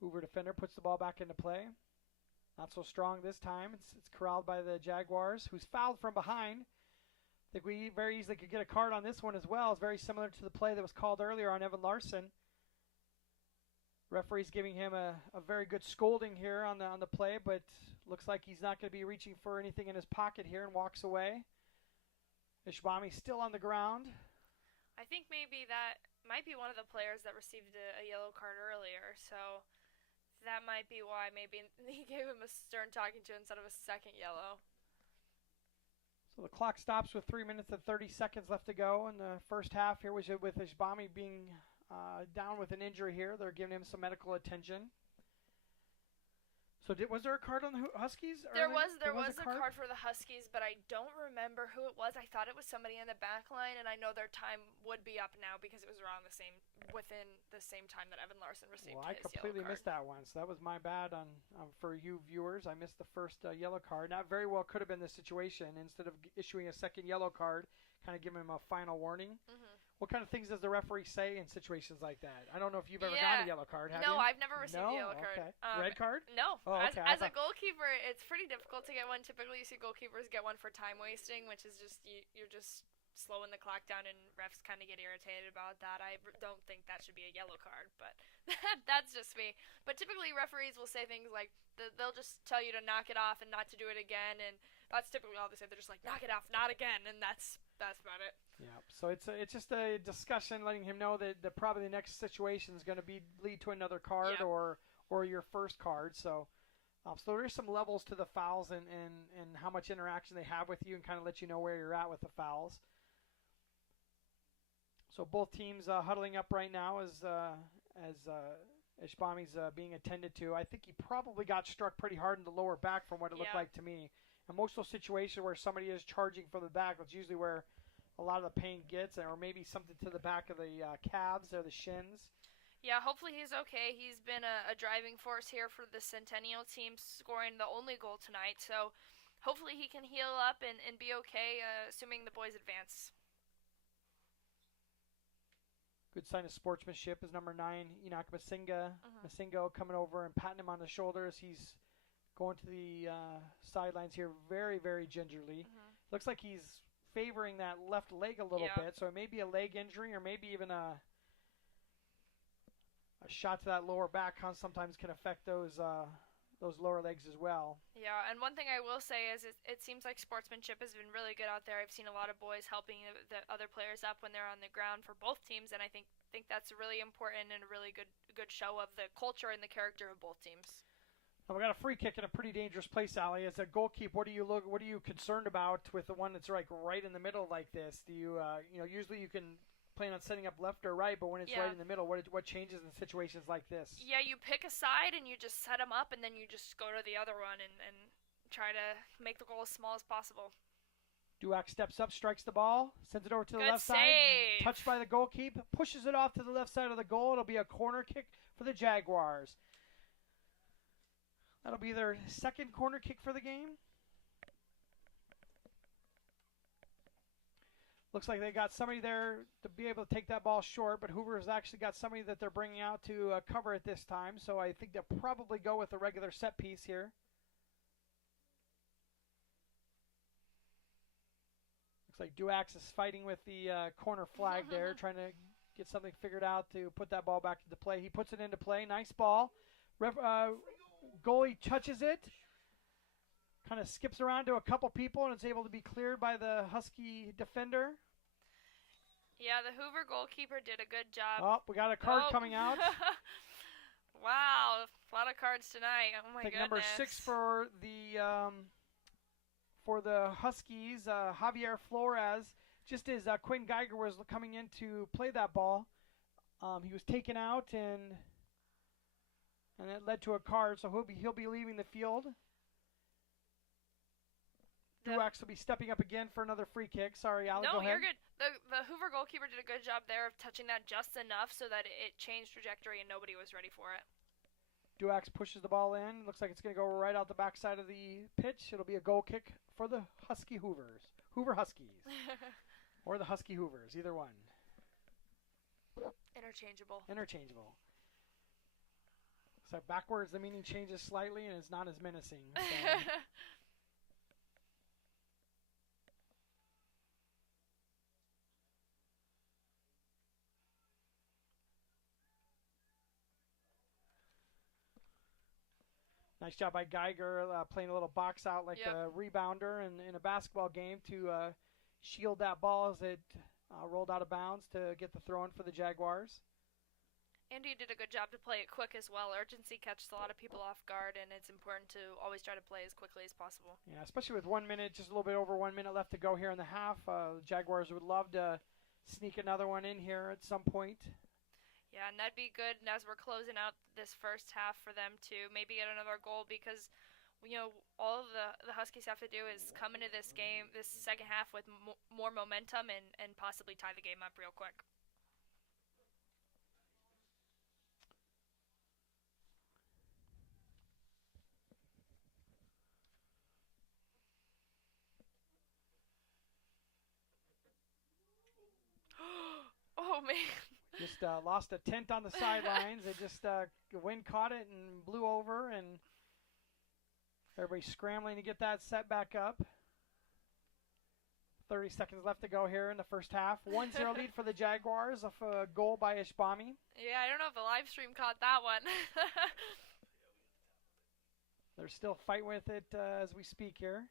Hoover defender puts the ball back into play. Not so strong this time. It's corralled by the Jaguars, who's fouled from behind. I think we very easily could get a card on this one as well. It's very similar to the play that was called earlier on Evan Larson. Referee's giving him a very good scolding here on the play, but looks like he's not going to be reaching for anything in his pocket here and walks away. Ishbami's still on the ground. I think maybe that might be one of the players that received a yellow card earlier, so that might be why maybe he gave him a stern talking to instead of a second yellow. So the clock stops with 3 minutes and 30 seconds left to go in the first half here, with Ishbami being down with an injury here. They're giving him some medical attention. So was there a card on the Huskies? There was a card for the Huskies, but I don't remember who it was. I thought it was somebody in the back line, and I know their time would be up now because it was within the same time that Evan Larson received his yellow card. I completely missed that one, so that was my bad for you viewers. I missed the first yellow card. That very well could have been the situation. Instead of issuing a second yellow card, kind of giving him a final warning. Mm-hmm. What kind of things does the referee say in situations like that? I don't know if you've ever gotten a yellow card, have you? No, I've never received a yellow card. Okay. Red card? No. Oh, okay. As a goalkeeper, it's pretty difficult to get one. Typically, you see goalkeepers get one for time wasting, which is just you're just slowing the clock down, and refs kind of get irritated about that. I don't think that should be a yellow card, but that's just me. But typically, referees will say things like they'll just tell you to knock it off and not to do it again, and that's typically all they say. They're just like, knock it off, not again, and that's about it. Yeah, so it's just a discussion, letting him know that probably the next situation is going to lead to another card or your first card. So there is some levels to the fouls and how much interaction they have with you, and kind of let you know where you're at with the fouls. So both teams huddling up right now as Ishbami's being attended to. I think he probably got struck pretty hard in the lower back from what it looked like to me. And most of those situations where somebody is charging from the back, that's usually where a lot of the pain gets, or maybe something to the back of the calves or the shins. Yeah, hopefully he's okay. He's been a driving force here for the Centennial team, scoring the only goal tonight. So hopefully he can heal up and be okay, assuming the boys advance. Good sign of sportsmanship is number 9, Enoch Masinga. Masingo coming over and patting him on the shoulders. He's going to the sidelines here very, very gingerly. Looks like he's favoring that left leg a little bit, so it may be a leg injury or maybe even a shot to that lower back. Sometimes can affect those lower legs as well. Yeah, and one thing I will say is it seems like sportsmanship has been really good out there. I've seen a lot of boys helping the other players up when they're on the ground for both teams, and I think that's really important and a really good show of the culture and the character of both teams. We got a free kick in a pretty dangerous place, Allie. As a goalkeeper, what are you concerned about with the one that's like right in the middle like this? Do you usually you can plan on setting up left or right, but when it's right in the middle, what changes in situations like this? Yeah, you pick a side and you just set them up, and then you just go to the other one and try to make the goal as small as possible. Duac steps up, strikes the ball, sends it over to the left save. Side. Touched by the goalkeeper, pushes it off to the left side of the goal. It'll be a corner kick for the Jaguars. That'll be their second corner kick for the game. Looks like they got somebody there to be able to take that ball short, but Hoover has actually got somebody that they're bringing out to cover it this time, so I think they'll probably go with a regular set piece here. Looks like Duax is fighting with the corner flag there, trying to get something figured out to put that ball back into play. He puts it into play. Nice ball. Goalie touches it, kind of skips around to a couple people, and it's able to be cleared by the Husky defender. Yeah, the Hoover goalkeeper did a good job. Oh, we got a card coming out. Wow, a lot of cards tonight. Oh my goodness. Number 6 for the Huskies, Javier Flores. Just as Quinn Geiger was coming in to play that ball, he was taken out, and it led to a card. So he'll be leaving the field. Duax will be stepping up again for another free kick. Sorry, Allie, go ahead. No, you're good. The Hoover goalkeeper did a good job there of touching that just enough so that it changed trajectory and nobody was ready for it. Duax pushes the ball in. Looks like it's going to go right out the backside of the pitch. It'll be a goal kick for the Hoover Huskies. Or the Husky Hoovers, either one. Interchangeable. So backwards, the meaning changes slightly and it's not as menacing. So. Nice job by Geiger playing a little box out like a rebounder in a basketball game to shield that ball as it rolled out of bounds to get the throw in for the Jaguars. Andy did a good job to play it quick as well. Urgency catches a lot of people off guard, and it's important to always try to play as quickly as possible. Yeah, especially with 1 minute, just a little bit over 1 minute left to go here in the half. The Jaguars would love to sneak another one in here at some point. Yeah, and that'd be good as we're closing out this first half for them to maybe get another goal because, you know, all the Huskies have to do is come into this game, this second half with more momentum and possibly tie the game up real quick. Oh, man. Just lost a tent on the sidelines. It just the wind caught it and blew over, and everybody's scrambling to get that set back up. 30 seconds left to go here in the first half. 1-0 lead for the Jaguars off a goal by Ishbami. Yeah, I don't know if the live stream caught that one. They're still fighting with it as we speak here.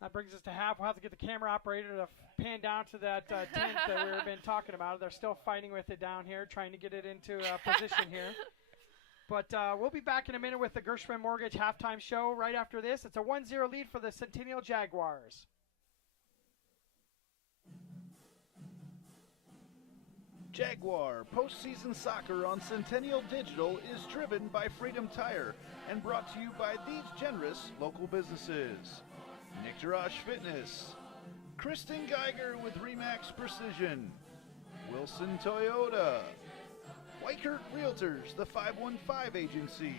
That brings us to half. We'll have to get the camera operator to pan down to that tent that we've been talking about. They're still fighting with it down here, trying to get it into position here. But we'll be back in a minute with the Gershman Mortgage halftime show right after this. It's a 1-0 lead for the Centennial Jaguars. Jaguar postseason soccer on Centennial Digital is driven by Freedom Tire and brought to you by these generous local businesses. Nick Jarash Fitness, Kristen Geiger with Remax Precision, Wilson Toyota, Weichert Realtors, the 515 Agency,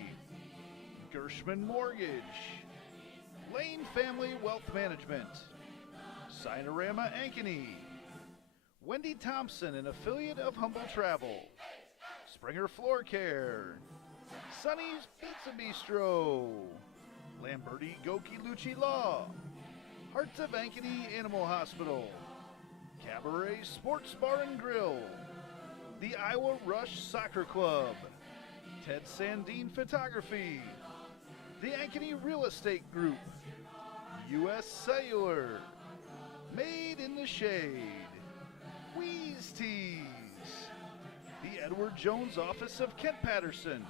Gershman Mortgage, Lane Family Wealth Management, Sinorama Ankeny, Wendy Thompson, an affiliate of Humble Travel, Springer Floor Care, Sonny's Pizza Bistro, Lamberti Goki Lucci Law, Hearts of Ankeny Animal Hospital, Cabaret Sports Bar and Grill, the Iowa Rush Soccer Club, Ted Sandine Photography, the Ankeny Real Estate Group, U.S. Cellular, Made in the Shade, Wheeze Tees, the Edward Jones Office of Kent Patterson,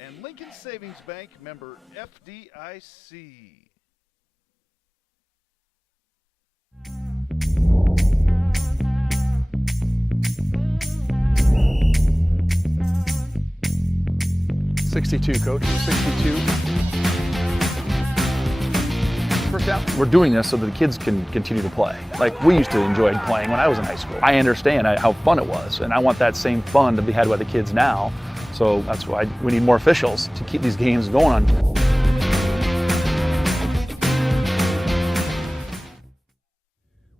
and Lincoln Savings Bank, member FDIC. .62, Coach. 62. First half, we're doing this so that the kids can continue to play. Like we used to enjoy playing when I was in high school. I understand how fun it was, and I want that same fun to be had by the kids now. So that's why we need more officials to keep these games going on.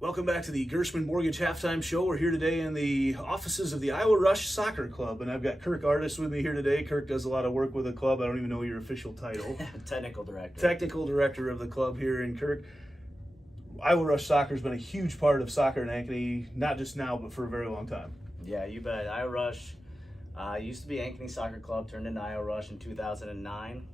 Welcome Welcome back to the Gershman Mortgage Halftime Show. We're here today in the offices of the Iowa Rush Soccer Club, and I've got Kirk Artis with me here today. Kirk does a lot of work with the club. I don't even know your official title. Technical director. Technical director of the club here in Kirk. Iowa Rush Soccer has been a huge part of soccer in Ankeny, not just now, but for a very long time. Yeah, you bet. Iowa Rush used to be Ankeny Soccer Club, turned into Iowa Rush in 2009.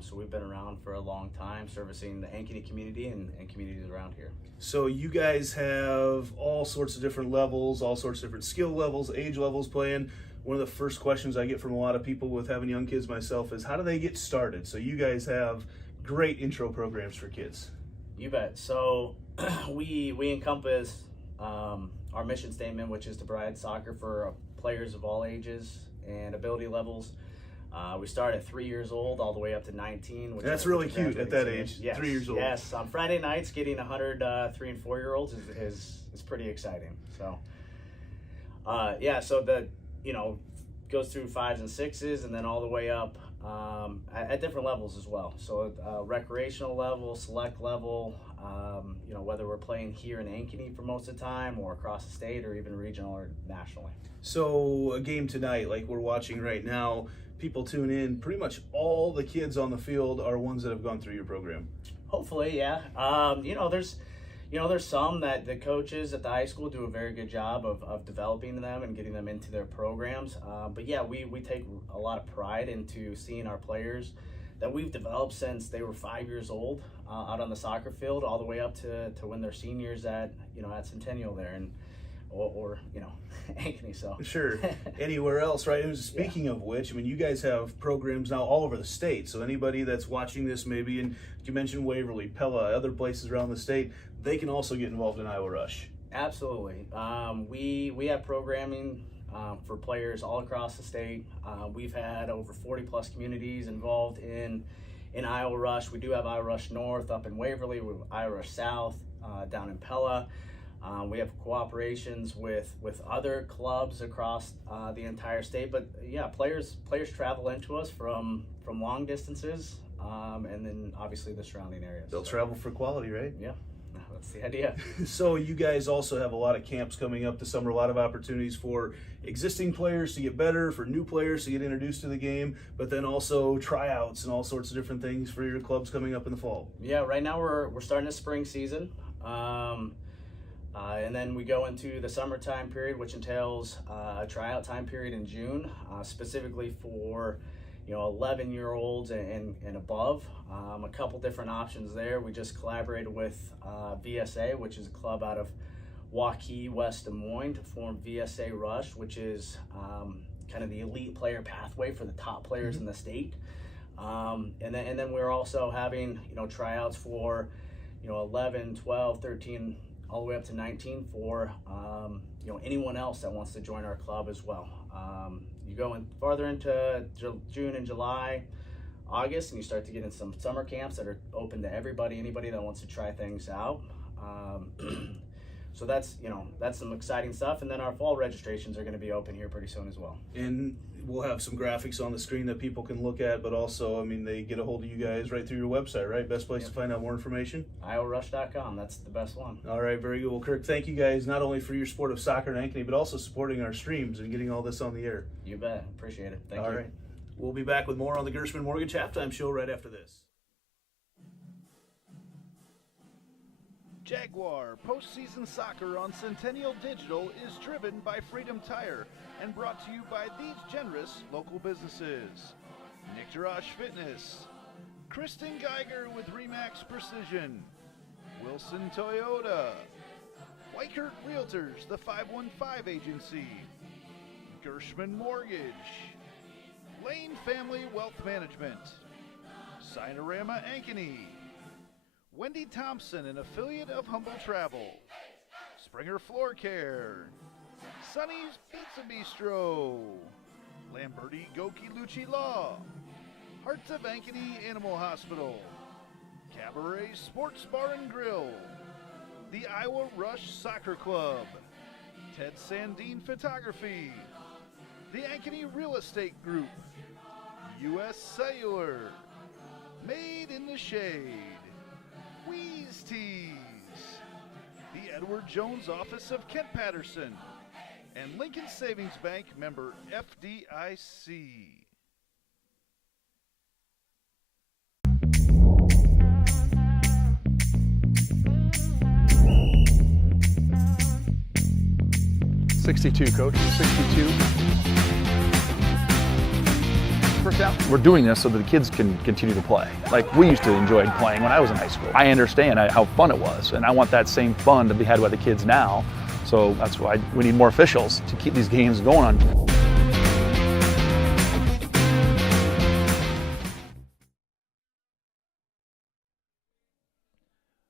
So we've been around for a long time, servicing the Ankeny community and communities around here. So you guys have all sorts of different levels, all sorts of different skill levels, age levels playing. One of the first questions I get from a lot of people with having young kids myself is, how do they get started? So you guys have great intro programs for kids. You bet. So we encompass our mission statement, which is to provide soccer for players of all ages and ability levels. We start at 3 years old all the way up to 19. Which That's really cute at that age, yes, 3 years old. Yes, on Friday nights, getting 100 3 and 4 year olds is pretty exciting. So, so the goes through 5s and 6s, and then all the way up at different levels as well. So recreational level, select level. Whether we're playing here in Ankeny for most of the time, or across the state, or even regional or nationally. So a game tonight, like we're watching right now, people tune in. Pretty much all the kids on the field are ones that have gone through your program. Hopefully, yeah. There's some that the coaches at the high school do a very good job of developing them and getting them into their programs. But yeah, we take a lot of pride into seeing our players that we've developed since they were 5 years old out on the soccer field, all the way up to when they're seniors at Centennial there, and or Ankeny. So sure, anywhere else, right? And speaking of which, I mean, you guys have programs now all over the state. So anybody that's watching this, maybe, and you mentioned Waverly, Pella, other places around the state, they can also get involved in Iowa Rush. Absolutely. We have programming for players all across the state. We've had over 40 plus communities involved in Iowa Rush. We do have Iowa Rush North up in Waverly. We have Iowa Rush South down in Pella. We have cooperations with other clubs across the entire state. But yeah, players travel into us from long distances, and then obviously the surrounding areas. They'll travel for quality, right? Yeah. That's the idea. So you guys also have a lot of camps coming up this summer, a lot of opportunities for existing players to get better, for new players to get introduced to the game, but then also tryouts and all sorts of different things for your clubs coming up in the fall. Yeah, right now we're starting a spring season. And then we go into the summertime period, which entails a tryout time period in June, specifically for 11-year-olds and above. A couple different options there. We just collaborated with VSA, which is a club out of Waukee, West Des Moines, to form VSA Rush, which is kind of the elite player pathway for the top players in the state. And then we're also having tryouts for 11, 12, 13, all the way up to 19 for anyone else that wants to join our club as well. You go in farther into June and July, August, and you start to get in some summer camps that are open to anybody that wants to try things out. So that's some exciting stuff. And then our fall registrations are going to be open here pretty soon as well. And we'll have some graphics on the screen that people can look at, but also, I mean, they get a hold of you guys right through your website, right? Best place to find out more information? IOWaRush.com. That's the best one. All right, very good. Well, Kirk, thank you guys not only for your support of soccer in Ankeny, but also supporting our streams and getting all this on the air. You bet. Appreciate it. Thank you. All right. We'll be back with more on the Gershman Mortgage Halftime Show right after this. Jaguar postseason soccer on Centennial Digital is driven by Freedom Tire and brought to you by these generous local businesses: Nick Jarash Fitness, Kristen Geiger with Remax Precision, Wilson Toyota, Weichert Realtors, the 515 Agency, Gershman Mortgage, Lane Family Wealth Management, Sinorama Ankeny, Wendy Thompson, an affiliate of Humble Travel, Springer Floor Care, Sonny's Pizza Bistro, Lamberti Goki Lucci Law, Hearts of Ankeny Animal Hospital, Cabaret Sports Bar and Grill, the Iowa Rush Soccer Club, Ted Sandine Photography, the Ankeny Real Estate Group, U.S. Cellular, Made in the Shade, Wheeze Tees, the Edward Jones office of Kent Patterson, and Lincoln Savings Bank, member FDIC. .62, Coach. 62. First down. We're doing this so that the kids can continue to play. Like we used to enjoy playing when I was in high school. I understand how fun it was, and I want that same fun to be had by the kids now. So that's why we need more officials to keep these games going on.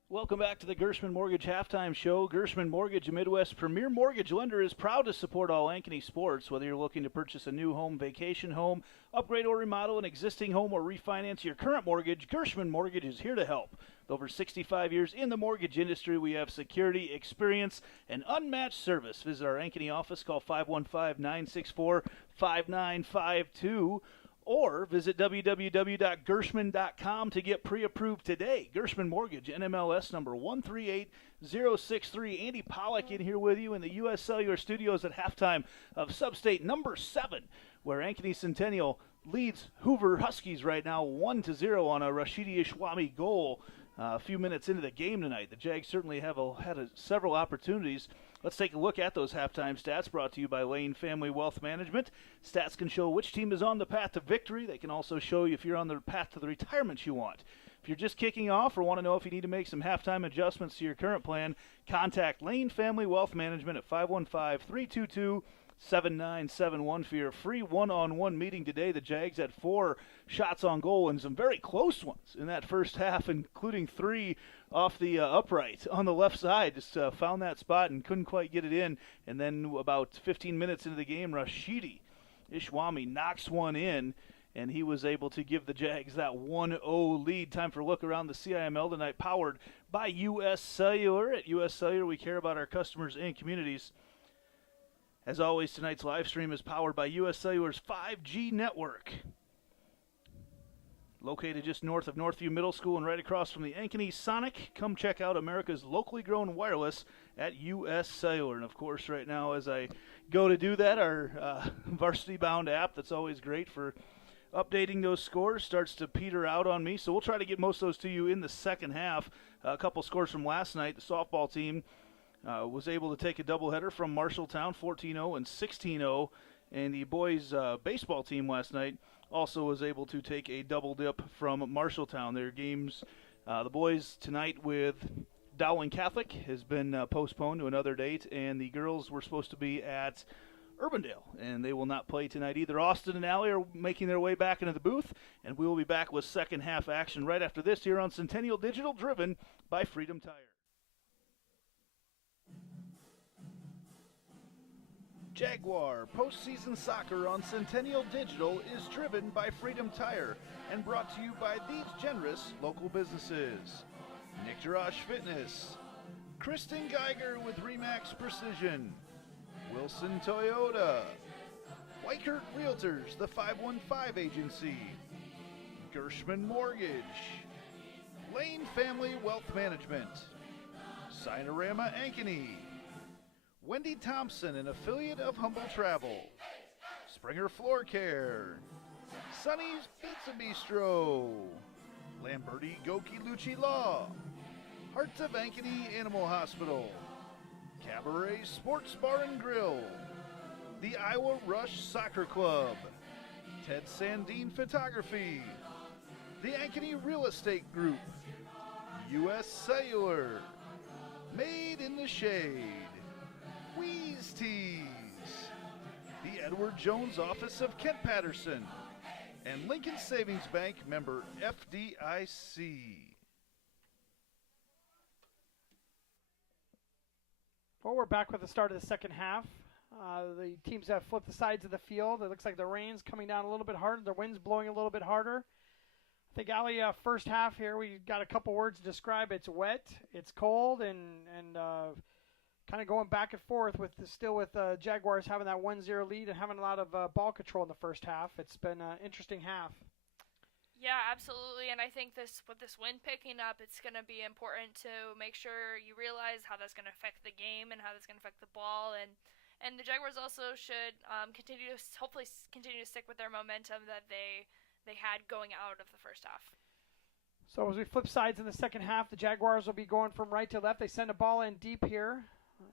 Welcome back to the Gershman Mortgage Halftime Show. Gershman Mortgage, a Midwest premier mortgage lender, is proud to support all Ankeny sports. Whether you're looking to purchase a new home, vacation home, upgrade or remodel an existing home, or refinance your current mortgage, Gershman Mortgage is here to help. With over 65 years in the mortgage industry, we have security, experience, and unmatched service. Visit our Ankeny office, call 515-964-5952. Or visit www.gershman.com to get pre-approved today. Gershman Mortgage, NMLS number 138063. Andy Pollack in here with you in the U.S. Cellular Studios at halftime of Substate number 7, where Ankeny Centennial leads Hoover Huskies right now 1-0 on a Rashidi Ishwami goal. A few minutes into the game tonight, the Jags certainly have had several opportunities. Let's take a look at those halftime stats brought to you by Lane Family Wealth Management. Stats can show which team is on the path to victory. They can also show you if you're on the path to the retirement you want. If you're just kicking off or want to know if you need to make some halftime adjustments to your current plan, contact Lane Family Wealth Management at 515-322-7971 for your free one-on-one meeting today. The Jags had 4 shots on goal and some very close ones in that first half, including 3 off the upright on the left side. Just found that spot and couldn't quite get it in. And then about 15 minutes into the game, Rashidi Ishwami knocks one in, and he was able to give the Jags that 1-0 lead. Time for a look around the CIML tonight, powered by U.S. Cellular. At U.S. Cellular, we care about our customers and communities. As always, tonight's live stream is powered by U.S. Cellular's 5G network. Located just north of Northview Middle School and right across from the Ankeny Sonic. Come check out America's locally grown wireless at U.S. Cellular. And, of course, right now as I go to do that, our Varsity Bound app that's always great for updating those scores starts to peter out on me. So we'll try to get most of those to you in the second half. A couple scores from last night. The softball team was able to take a doubleheader from Marshalltown, 14-0 and 16-0. And the boys' baseball team last night also was able to take a double dip from Marshalltown. Their games, the boys tonight with Dowling Catholic has been postponed to another date, and the girls were supposed to be at Urbandale, and they will not play tonight either. Austin and Allie are making their way back into the booth, and we will be back with second half action right after this here on Centennial Digital, driven by Freedom Tire. Jaguar postseason soccer on Centennial Digital is driven by Freedom Tire and brought to you by these generous local businesses: Nick Jarash Fitness, Kristen Geiger with Remax Precision, Wilson Toyota, Weichert Realtors, the 515 Agency, Gershman Mortgage, Lane Family Wealth Management, Sinorama Ankeny, Wendy Thompson, an affiliate of Humble Travel, Springer Floor Care, Sonny's Pizza Bistro, Lamberti Goki Lucci Law, Hearts of Ankeny Animal Hospital, Cabaret Sports Bar and Grill, the Iowa Rush Soccer Club, Ted Sandine Photography, the Ankeny Real Estate Group, U.S. Cellular, Made in the Shade, Wheeze Tees, the Edward Jones office of Kent Patterson, and Lincoln Savings Bank, member FDIC. Well, we're back with the start of the second half. The teams have flipped the sides of the field. It looks like the rain's coming down a little bit harder. The wind's blowing a little bit harder. I think, Ali, first half here, we got a couple words to describe. It's wet, it's cold, and kind of going back and forth with Jaguars having that 1-0 lead and having a lot of ball control in the first half. It's been an interesting half. Yeah, absolutely. And I think with this wind picking up, it's going to be important to make sure you realize how that's going to affect the game and how that's going to affect the ball. And the Jaguars also should hopefully continue to stick with their momentum that they had going out of the first half. So as we flip sides in the second half, the Jaguars will be going from right to left. They send a ball in deep here.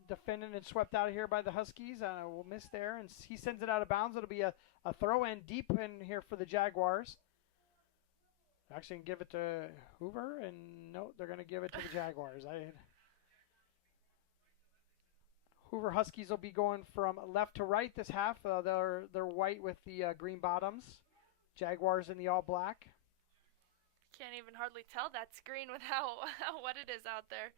Defended and swept out of here by the Huskies. We'll miss there, and he sends it out of bounds. It'll be a throw in deep in here for the Jaguars. Actually, can give it to Hoover, and no, they're going to give it to the Jaguars. Hoover Huskies will be going from left to right this half. They're white with the green bottoms. Jaguars in the all black. Can't even hardly tell that's green with how wet it is out there.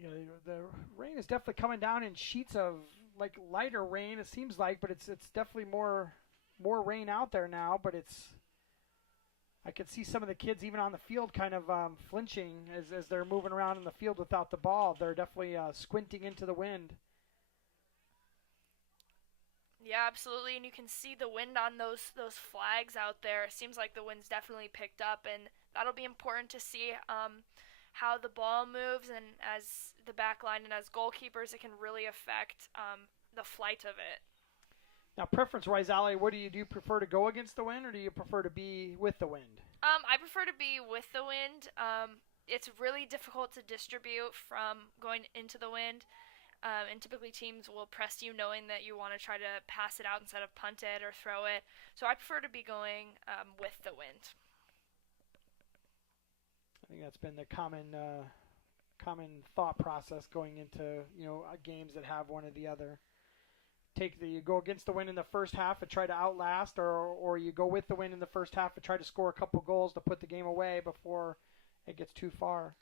Yeah, the rain is definitely coming down in sheets of like lighter rain. It seems like, but it's definitely more rain out there now. But I could see some of the kids even on the field kind of flinching as they're moving around in the field without the ball. They're definitely squinting into the wind. Yeah, absolutely, and you can see the wind on those flags out there. It seems like the wind's definitely picked up, and that'll be important to see how the ball moves, and as the back line and as goalkeepers, it can really affect the flight of it. Now, preference-wise, Allie, what do you prefer to go against the wind, or do you prefer to be with the wind? I prefer to be with the wind. It's really difficult to distribute from going into the wind, and typically teams will press you knowing that you want to try to pass it out instead of punt it or throw it. So I prefer to be going with the wind. I think that's been the common thought process going into games that have one or the other. You go against the wind in the first half and try to outlast, or you go with the wind in the first half and try to score a couple goals to put the game away before it gets too far.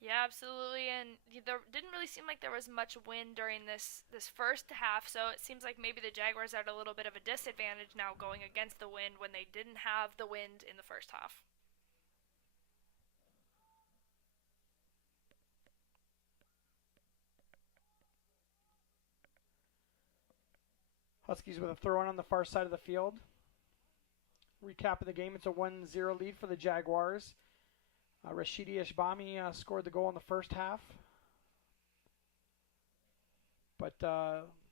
Yeah, absolutely, and there didn't really seem like there was much wind during this first half, so it seems like maybe the Jaguars are at a little bit of a disadvantage now going against the wind when they didn't have the wind in the first half. Huskies with a throw-in on the far side of the field. Recap of the game, it's a 1-0 lead for the Jaguars. Rashidi Ashbami scored the goal in the first half. But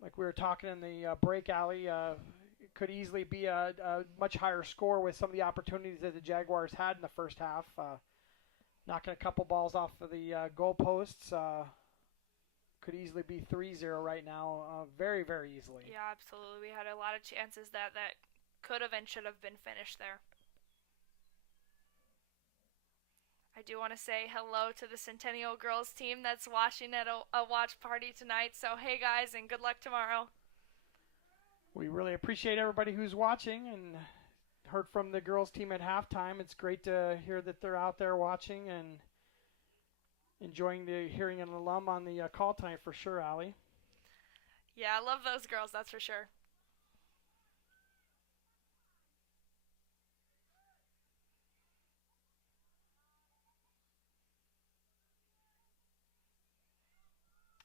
like we were talking in the break alley, it could easily be a much higher score with some of the opportunities that the Jaguars had in the first half. Knocking a couple balls off of the goal posts. Could easily be 3-0 right now, very, very easily. Yeah, absolutely. We had a lot of chances that could have and should have been finished there. I do want to say hello to the Centennial girls team that's watching at a watch party tonight. So, hey guys, and good luck tomorrow. We really appreciate everybody who's watching and heard from the girls team at halftime. It's great to hear that they're out there watching and enjoying hearing an alum on the call tonight for sure, Allie. Yeah, I love those girls, that's for sure.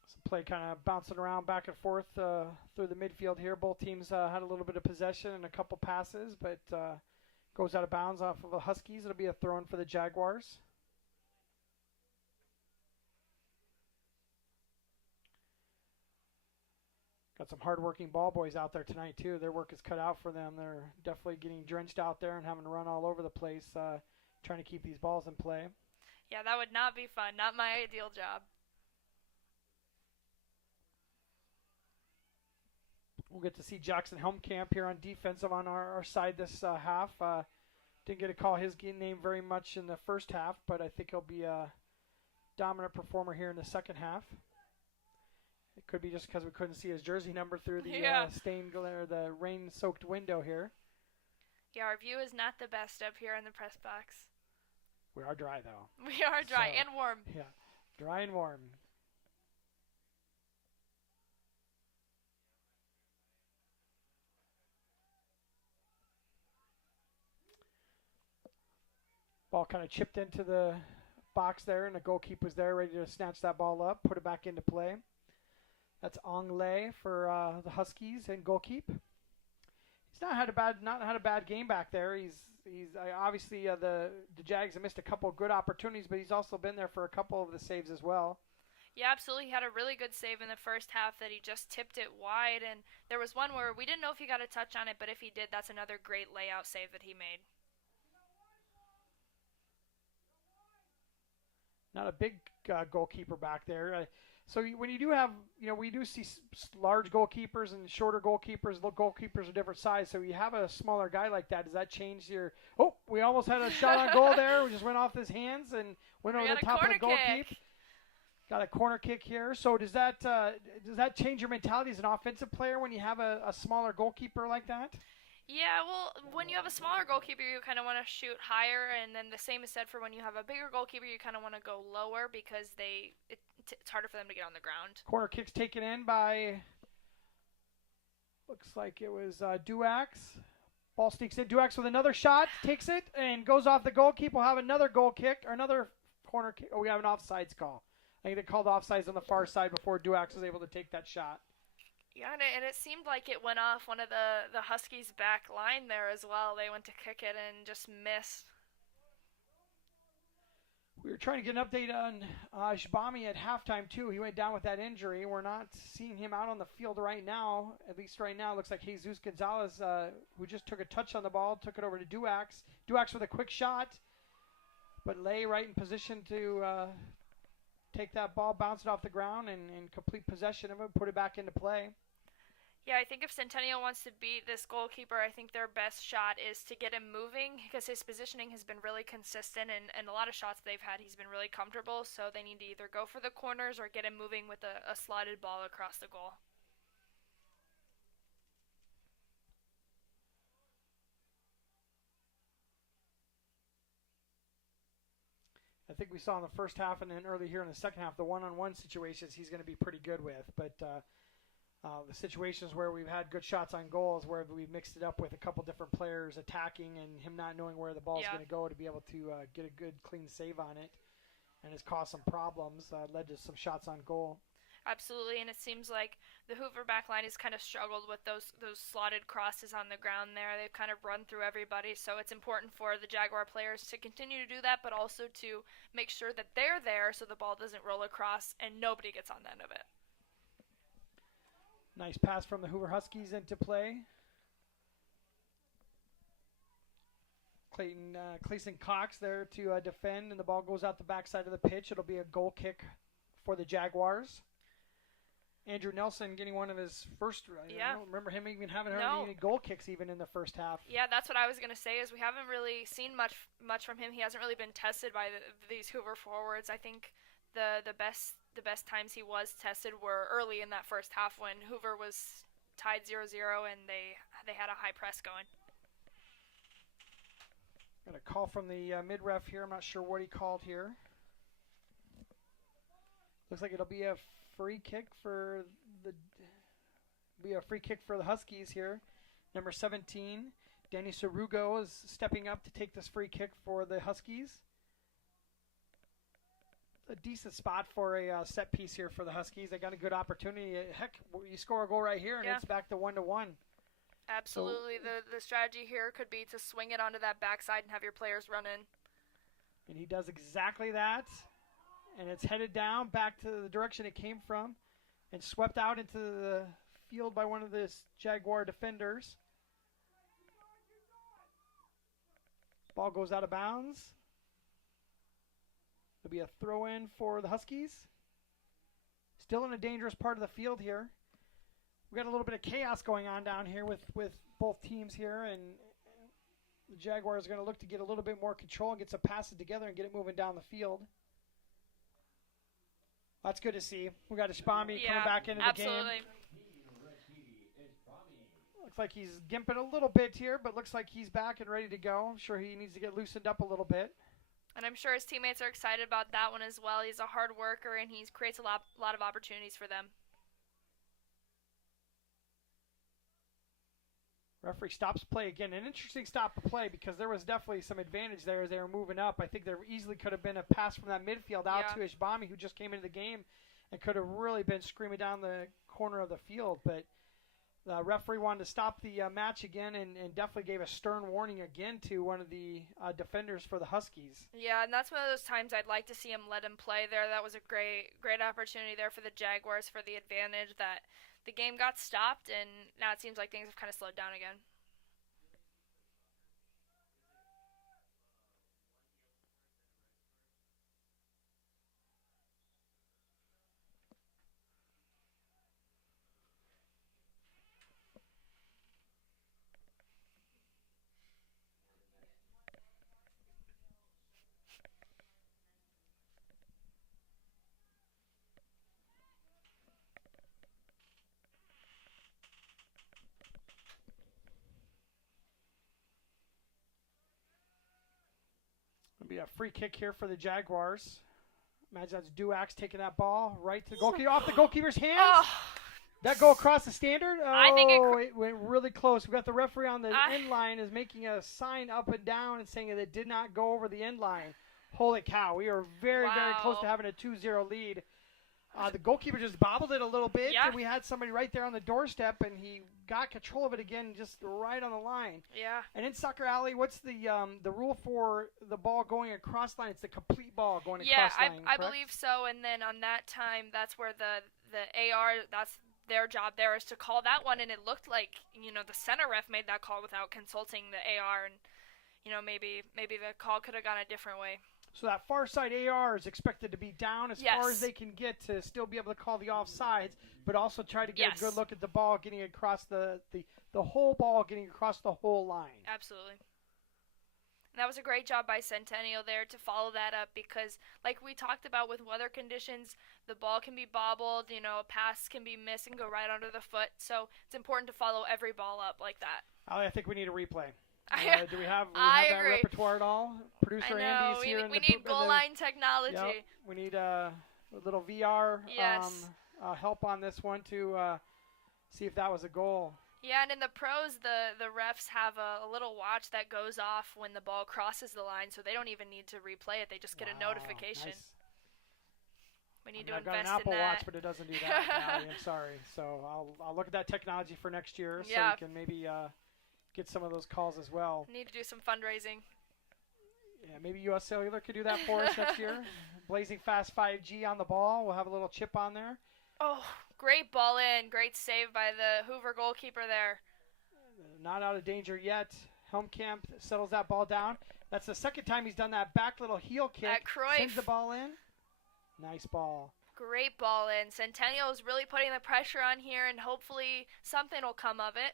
Some play kind of bouncing around back and forth through the midfield here. Both teams had a little bit of possession and a couple passes, but goes out of bounds off of the Huskies. It'll be a throw-in for the Jaguars. Got some hard-working ball boys out there tonight, too. Their work is cut out for them. They're definitely getting drenched out there and having to run all over the place trying to keep these balls in play. Yeah, that would not be fun. Not my ideal job. We'll get to see Jackson Helmkamp here on defensive on our side this half. Didn't get to call his name very much in the first half, but I think he'll be a dominant performer here in the second half. It could be just because we couldn't see his jersey number through the stained glare, the rain-soaked window here. Yeah, our view is not the best up here in the press box. We are dry, though. We are dry and warm. Yeah, dry and warm. Ball kind of chipped into the box there, and the goalkeeper's there ready to snatch that ball up, put it back into play. That's Ong Lei for the Huskies and goalkeep. He's not had a bad game back there. He's obviously the Jags have missed a couple of good opportunities, but he's also been there for a couple of the saves as well. Yeah, absolutely. He had a really good save in the first half that he just tipped it wide, and there was one where we didn't know if he got a touch on it, but if he did, that's another great layout save that he made. Not a big goalkeeper back there. So when you do have, we do see large goalkeepers and shorter goalkeepers. Goalkeepers are different size. So you have a smaller guy like that. Does that change your? Oh, we almost had a shot on goal there. We just went off his hands and went over the top of the goalkeeper. Got a corner kick here. So does that change your mentality as an offensive player when you have a smaller goalkeeper like that? Yeah, well, when you have a smaller goalkeeper, you kind of want to shoot higher, and then the same is said for when you have a bigger goalkeeper, you kind of want to go lower because it's harder for them to get on the ground. Corner kick's taken in by, looks like it was Duax. Ball sneaks in. Duax with another shot, takes it, and goes off the goalkeeper. We'll have another goal kick, or another corner kick. Oh, we have an offsides call. I think they called offsides on the far side before Duax was able to take that shot. Yeah, and it seemed like it went off one of the Huskies' back line there as well. They went to kick it and just missed. We were trying to get an update on Shbami at halftime, too. He went down with that injury. We're not seeing him out on the field right now. At least right now, it looks like Jesus Gonzalez, who just took a touch on the ball, took it over to Duax. Duax with a quick shot, but Lay right in position to take that ball, bounce it off the ground, and complete possession of it, put it back into play. Yeah, I think if Centennial wants to beat this goalkeeper, I think their best shot is to get him moving because his positioning has been really consistent, and a lot of shots they've had, he's been really comfortable, so they need to either go for the corners or get him moving with a slotted ball across the goal. I think we saw in the first half and then early here in the second half, the one-on-one situations he's going to be pretty good with, but the situations where we've had good shots on goals, where we've mixed it up with a couple different players attacking and him not knowing where the ball's going to go to be able to get a good, clean save on it, and has caused some problems, led to some shots on goal. Absolutely, and it seems like the Hoover backline has kind of struggled with those slotted crosses on the ground there. They've kind of run through everybody, so it's important for the Jaguar players to continue to do that, but also to make sure that they're there so the ball doesn't roll across and nobody gets on the end of it. Nice pass from the Hoover Huskies into play. Clayson Cox there to defend, and the ball goes out the backside of the pitch. It'll be a goal kick for the Jaguars. Andrew Nelson getting one of his first. I don't remember him even having any goal kicks even in the first half. Yeah, that's what I was gonna say. Is we haven't really seen much from him. He hasn't really been tested by these Hoover forwards. I think the best times he was tested were early in that first half when Hoover was tied 0-0 and they had a high press going. Got a call from the mid-ref here. I'm not sure what he called here. Looks like it'll be a free kick for the Huskies here. Number 17, Danny Sarugo is stepping up to take this free kick for the Huskies. A decent spot for a set piece here for the Huskies. They got a good opportunity. Heck, you score a goal right here, and it's back to 1-1. Absolutely. So, the strategy here could be to swing it onto that backside and have your players run in. And he does exactly that. And it's headed down back to the direction it came from and swept out into the field by one of the Jaguar defenders. Ball goes out of bounds. It'll be a throw-in for the Huskies. Still in a dangerous part of the field here. We got a little bit of chaos going on down here with both teams here, and the Jaguars are going to look to get a little bit more control and get some passes together and get it moving down the field. That's good to see. We got Shbami coming back into the game. Looks like he's gimping a little bit here, but looks like he's back and ready to go. I'm sure he needs to get loosened up a little bit. And I'm sure his teammates are excited about that one as well. He's a hard worker, and he creates a lot of opportunities for them. Referee stops play again. An interesting stop of play because there was definitely some advantage there as they were moving up. I think there easily could have been a pass from that midfield out to Ishbami, who just came into the game and could have really been screaming down the corner of the field. But The referee wanted to stop the match again and definitely gave a stern warning again to one of the defenders for the Huskies. Yeah, and that's one of those times I'd like to see him let him play there. That was a great opportunity there for the Jaguars for the advantage that the game got stopped, and now it seems like things have kind of slowed down again. It'll be a free kick here for the Jaguars. Imagine that's Duax taking that ball right to the goalkeeper, off the goalkeeper's hands. Oh. That go across the standard? Oh, I think it went really close. We got the referee on the end line is making a sign up and down and saying that it did not go over the end line. Holy cow. We are very close to having a 2-0 lead. The goalkeeper just bobbled it a little bit, and we had somebody right there on the doorstep, and he got control of it again just right on the line. Yeah. And in Soccer Alley, what's the rule for the ball going across line? It's the complete ball going across line, I believe so, and then on that time, that's where the AR, that's their job there is to call that one, and it looked like, the center ref made that call without consulting the AR, and, maybe the call could have gone a different way. So that far side AR is expected to be down as far as they can get to still be able to call the offsides, but also try to get a good look at the ball getting across the whole ball getting across the whole line. Absolutely. And that was a great job by Centennial there to follow that up because, like we talked about with weather conditions, the ball can be bobbled, a pass can be missed and go right under the foot. So it's important to follow every ball up like that. I think we need a replay. Do we have that repertoire at all? Producer Andy's here. We need goal line technology. Yep. We need a little VR help on this one to see if that was a goal. Yeah, and in the pros, the refs have a little watch that goes off when the ball crosses the line, so they don't even need to replay it. They just get a notification. Nice. We need to I've got invest an Apple in that. Watch, but it doesn't do that. I'm sorry. So I'll look at that technology for next year so we can maybe get some of those calls as well. Need to do some fundraising. Yeah, maybe U.S. Cellular could do that for us next year. Blazing fast 5G on the ball. We'll have a little chip on there. Oh, great ball in. Great save by the Hoover goalkeeper there. Not out of danger yet. Helmkamp settles that ball down. That's the second time he's done that back little heel kick. At Cruyff. Sends the ball in. Nice ball. Great ball in. Centennial is really putting the pressure on here, and hopefully something will come of it.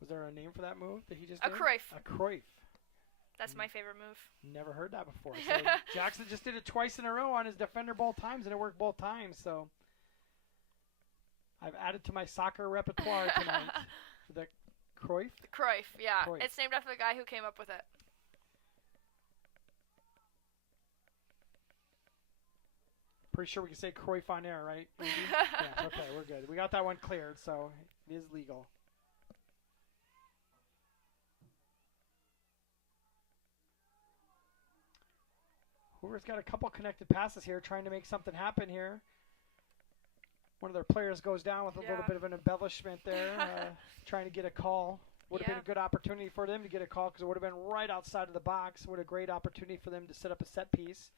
Was there a name for that move that he just did? A Cruyff. A Cruyff. That's my favorite move. Never heard that before. So Jackson just did it twice in a row on his defender both times, and it worked both times. So I've added to my soccer repertoire tonight. The Cruyff? The Cruyff, yeah. Cruyff. It's named after the guy who came up with it. Pretty sure we can say Cruyff on air, right? Yeah, okay, we're good. We got that one cleared, so it is legal. Hoover's got a couple connected passes here, trying to make something happen here. One of their players goes down with a little bit of an embellishment there, trying to get a call. Would have been a good opportunity for them to get a call because it would have been right outside of the box. What a great opportunity for them to set up a set piece.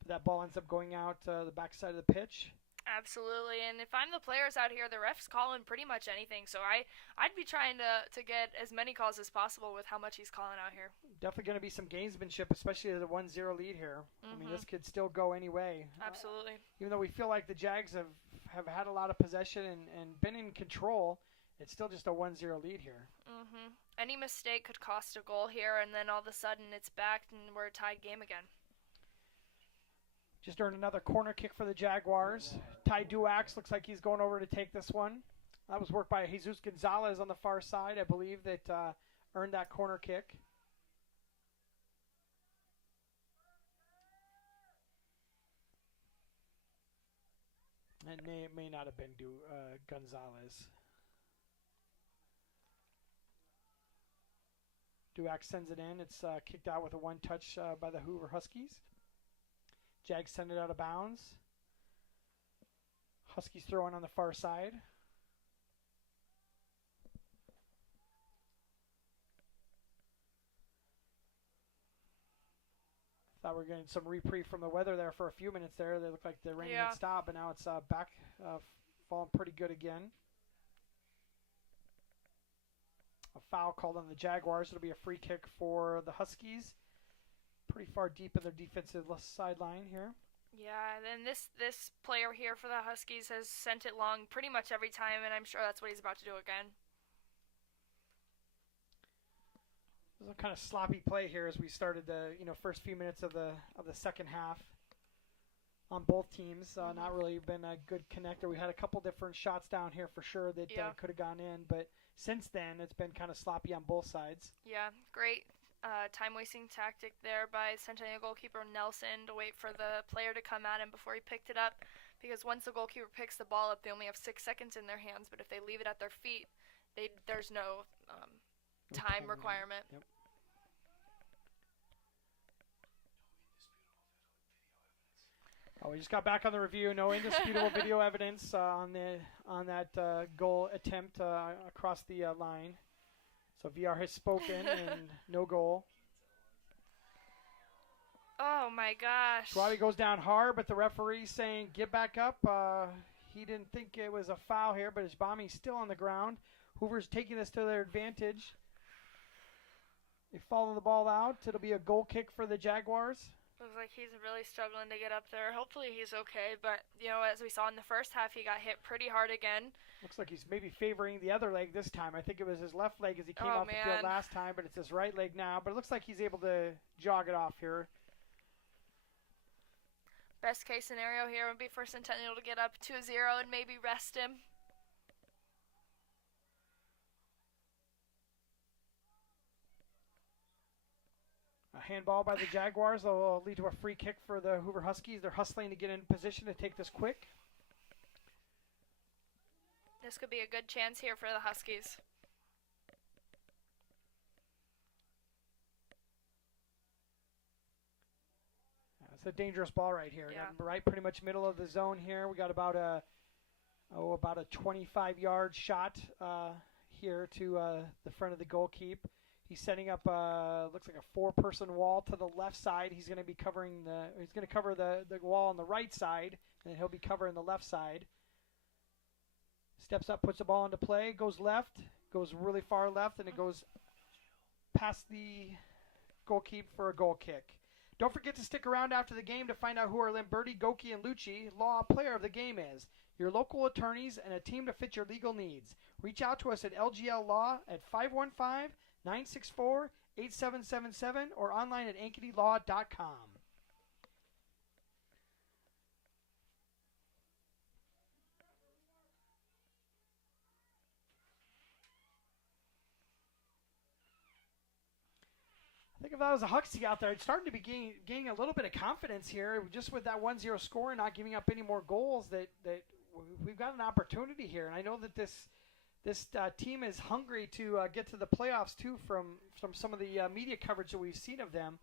But that ball ends up going out the backside of the pitch. Absolutely, and if I'm the players out here, the ref's calling pretty much anything. So I'd be trying to get as many calls as possible with how much he's calling out here. Definitely going to be some gamesmanship, especially the 1-0 lead here. I mean, this could still go any way. Absolutely. Even though we feel like the Jags have had a lot of possession and been in control, it's still just a 1-0 lead here. Any mistake could cost a goal here, and then all of a sudden it's back and we're a tied game again. Just earned another corner kick for the Jaguars. Ty Duax looks like he's going over to take this one. That was worked by Jesus Gonzalez on the far side, I believe, that earned that corner kick. It may not have been Gonzalez. Duax sends it in. It's kicked out with a one-touch by the Hoover Huskies. Jags send it out of bounds. Huskies throwing on the far side. Thought we were getting some reprieve from the weather there for a few minutes there. They looked like the rain had stopped, but now it's back falling pretty good again. A foul called on the Jaguars. It'll be a free kick for the Huskies. Pretty far deep in their defensive sideline here. Yeah, and this player here for the Huskies has sent it long pretty much every time, and I'm sure that's what he's about to do again. It was a kind of sloppy play here as we started the first few minutes of the second half on both teams. Not really been a good connector. We had a couple different shots down here for sure that could have gone in, but since then it's been kind of sloppy on both sides. Yeah, great time-wasting tactic there by Centennial goalkeeper Nelson to wait for the player to come at him before he picked it up, because once the goalkeeper picks the ball up, they only have 6 seconds in their hands, but if they leave it at their feet, there's no time requirement. Yep. We just got back on the review. No indisputable video evidence on that goal attempt across the line. So VR has spoken and no goal. Oh my gosh! Schwabe goes down hard, but the referee saying get back up. He didn't think it was a foul here, but Ishbami's still on the ground. Hoover's taking this to their advantage. They follow the ball out. It'll be a goal kick for the Jaguars. Looks like he's really struggling to get up there. Hopefully he's okay, but, as we saw in the first half, he got hit pretty hard again. Looks like he's maybe favoring the other leg this time. I think it was his left leg as he came off the field last time, but it's his right leg now. But it looks like he's able to jog it off here. Best case scenario here would be for Centennial to get up 2-0 and maybe rest him. A handball by the Jaguars will lead to a free kick for the Hoover Huskies. They're hustling to get in position to take this quick. This could be a good chance here for the Huskies. It's a dangerous ball right here. Yeah. Right, pretty much middle of the zone here. We got about a 25-yard shot here to the front of the goalkeep. He's setting up looks like a 4-person wall to the left side. He's going to be covering cover the wall on the right side, and he'll be covering the left side. Steps up, puts the ball into play, goes left, goes really far left, and it goes past the goalkeeper for a goal kick. Don't forget to stick around after the game to find out who our Limberti, Goki, and Lucci Law player of the game is. Your local attorneys and a team to fit your legal needs. Reach out to us at LGL Law at 515-964-8777 or online at ankenylaw.com. I think if I was a Huxley out there, I'd starting to be gaining a little bit of confidence here, just with that 1-0 score and not giving up any more goals. That we've got an opportunity here, and I know that this team is hungry to get to the playoffs too. From some of the media coverage that we've seen of them,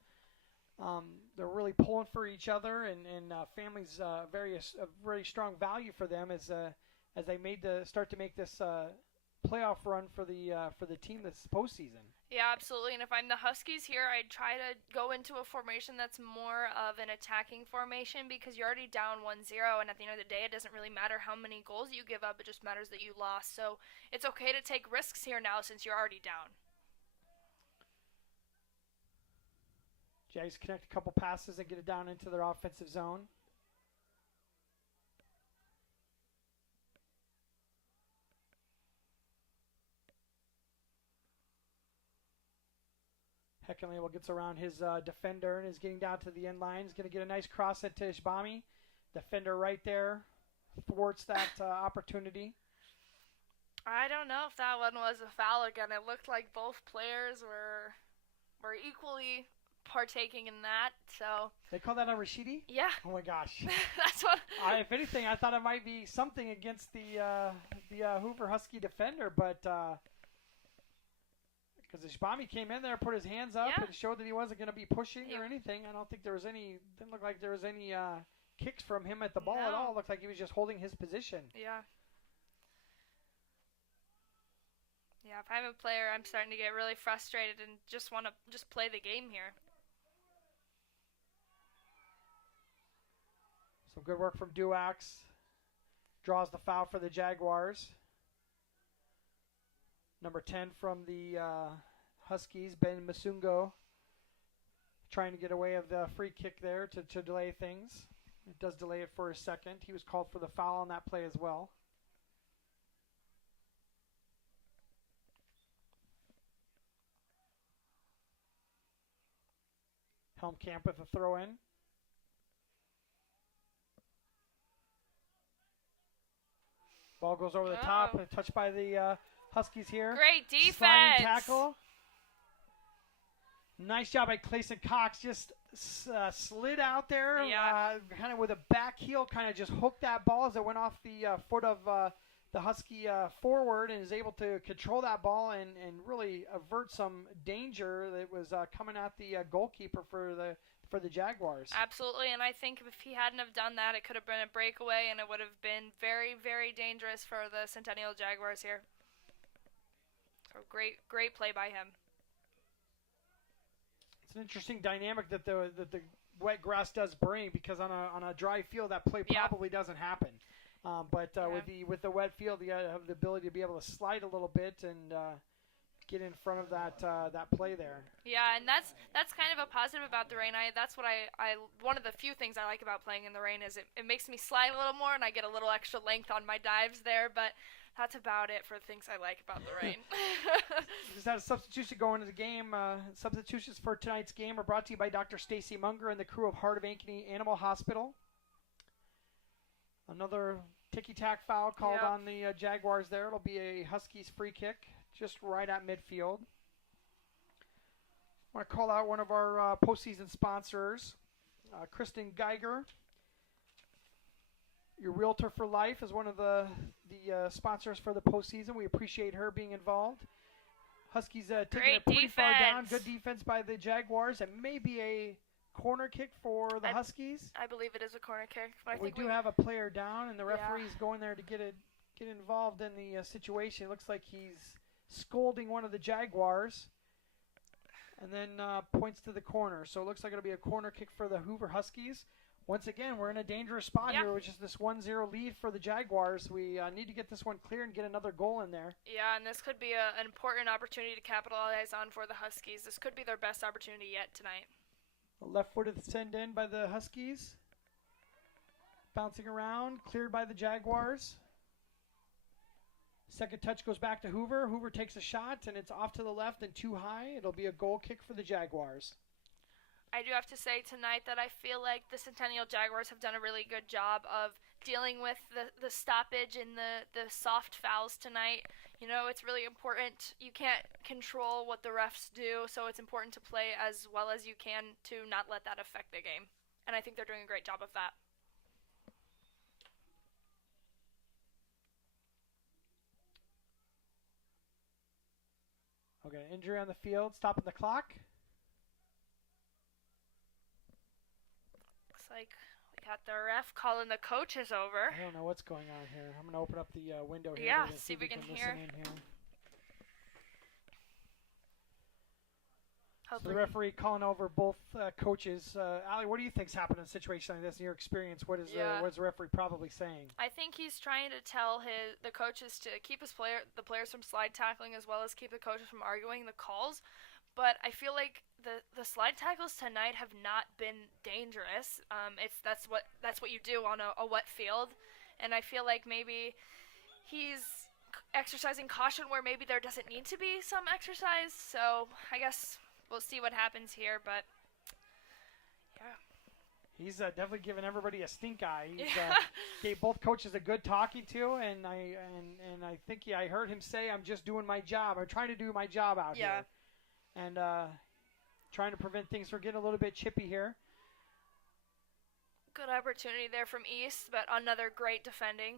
they're really pulling for each other, and family's very strong value for them as they start to make this playoff run for the team this postseason. Yeah, absolutely. And if I'm the Huskies here, I'd try to go into a formation that's more of an attacking formation, because you're already down 1-0, and at the end of the day, it doesn't really matter how many goals you give up. It just matters that you lost. So it's okay to take risks here now since you're already down. Jags connect a couple passes and get it down into their offensive zone. Heckenlabel gets around his defender and is getting down to the end line. He's going to get a nice cross into Ishbami. Defender right there thwarts that opportunity. I don't know if that one was a foul again. It looked like both players were equally partaking in that. So they call that a Rashidi? Yeah. Oh my gosh. That's what. If anything, I thought it might be something against the Hoover Husky defender, but. Because Ishbami came in there, put his hands up, and showed that he wasn't going to be pushing or anything. I don't think there was any. Didn't look like there was any kicks from him at the ball at all. It looked like he was just holding his position. Yeah. Yeah. If I'm a player, I'm starting to get really frustrated and just want to play the game here. good work from Duax. Draws the foul for the Jaguars. Number 10 from the Huskies, Ben Masungo, trying to get away of the free kick there to delay things. It does delay it for a second. He was called for the foul on that play as well. Helmkamp with a throw-in. Ball goes over the top, touched by the Huskies here. Great defense. Sliding tackle. Nice job by Clayson Cox. Just slid out there, kind of with a back heel, kind of just hooked that ball as it went off the foot of the Husky forward, and is able to control that ball and really avert some danger that was coming at the goalkeeper for the Jaguars. Absolutely, and I think if he hadn't have done that, it could have been a breakaway, and it would have been very, very dangerous for the Centennial Jaguars here. So great play by him. It's an interesting dynamic that the wet grass does bring, because on a dry field that play probably doesn't happen. With the wet field, you have the ability to be able to slide a little bit and get in front of that play there. Yeah, and that's kind of a positive about the rain. That's what I one of the few things I like about playing in the rain is it makes me slide a little more, and I get a little extra length on my dives there. But that's about it for things I like about the rain. Just had a substitution going into the game. Substitutions for tonight's game are brought to you by Dr. Stacy Munger and the crew of Heart of Ankeny Animal Hospital. Another ticky-tack foul called on the Jaguars there. It'll be a Huskies free kick just right at midfield. I want to call out one of our postseason sponsors, Kristen Geiger. Your Realtor for Life is one of the sponsors for the postseason. We appreciate her being involved. Huskies taking it pretty far down. Good defense by the Jaguars. It may be a corner kick for the Huskies. I believe it is a corner kick. But we do have a player down, and the referee's going there to get involved in the situation. It looks like he's scolding one of the Jaguars, and then points to the corner. So it looks like it'll be a corner kick for the Hoover Huskies. Once again, we're in a dangerous spot here, which is this 1-0 lead for the Jaguars. We need to get this one clear and get another goal in there. Yeah, and this could be an important opportunity to capitalize on for the Huskies. This could be their best opportunity yet tonight. A left-footed send in by the Huskies. Bouncing around, cleared by the Jaguars. Second touch goes back to Hoover. Hoover takes a shot, and it's off to the left and too high. It'll be a goal kick for the Jaguars. I do have to say tonight that I feel like the Centennial Jaguars have done a really good job of dealing with the stoppage and the soft fouls tonight. You know, it's really important. You can't control what the refs do, so it's important to play as well as you can to not let that affect the game. And I think they're doing a great job of that. Okay, injury on the field, stopping the clock. Looks like we got the ref calling the coaches over. I don't know what's going on here. I'm going to open up the window here. Yeah, see if we can hear. So the referee calling over both coaches. Allie, what do you think's happened in a situation like this? In your experience, what is the referee probably saying? I think he's trying to tell the coaches to keep the players from slide tackling, as well as keep the coaches from arguing the calls. But I feel like the slide tackles tonight have not been dangerous. That's what you do on a wet field, and I feel like maybe he's exercising caution where maybe there doesn't need to be some exercise. So I guess we'll see what happens here, but yeah. He's definitely giving everybody a stink eye. He's gave both coaches a good talking to, and I think I heard him say, "I'm just doing my job. I'm trying to do my job out here." And trying to prevent things from getting a little bit chippy here. Good opportunity there from East, but another great defending.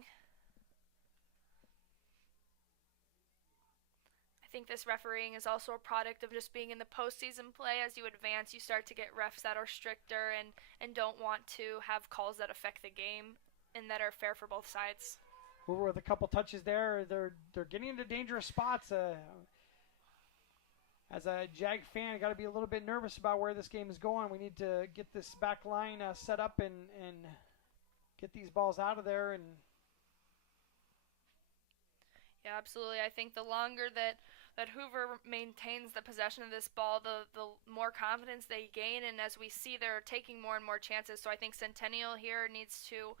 I think this refereeing is also a product of just being in the postseason play. As you advance, you start to get refs that are stricter and don't want to have calls that affect the game and that are fair for both sides. Hoover with a couple touches there. They're getting into dangerous spots. As a Jag fan, I got to be a little bit nervous about where this game is going. We need to get this back line set up and get these balls out of there. And yeah, absolutely. I think the longer that Hoover maintains the possession of this ball, the more confidence they gain, and as we see, they're taking more and more chances. So I think Centennial here needs to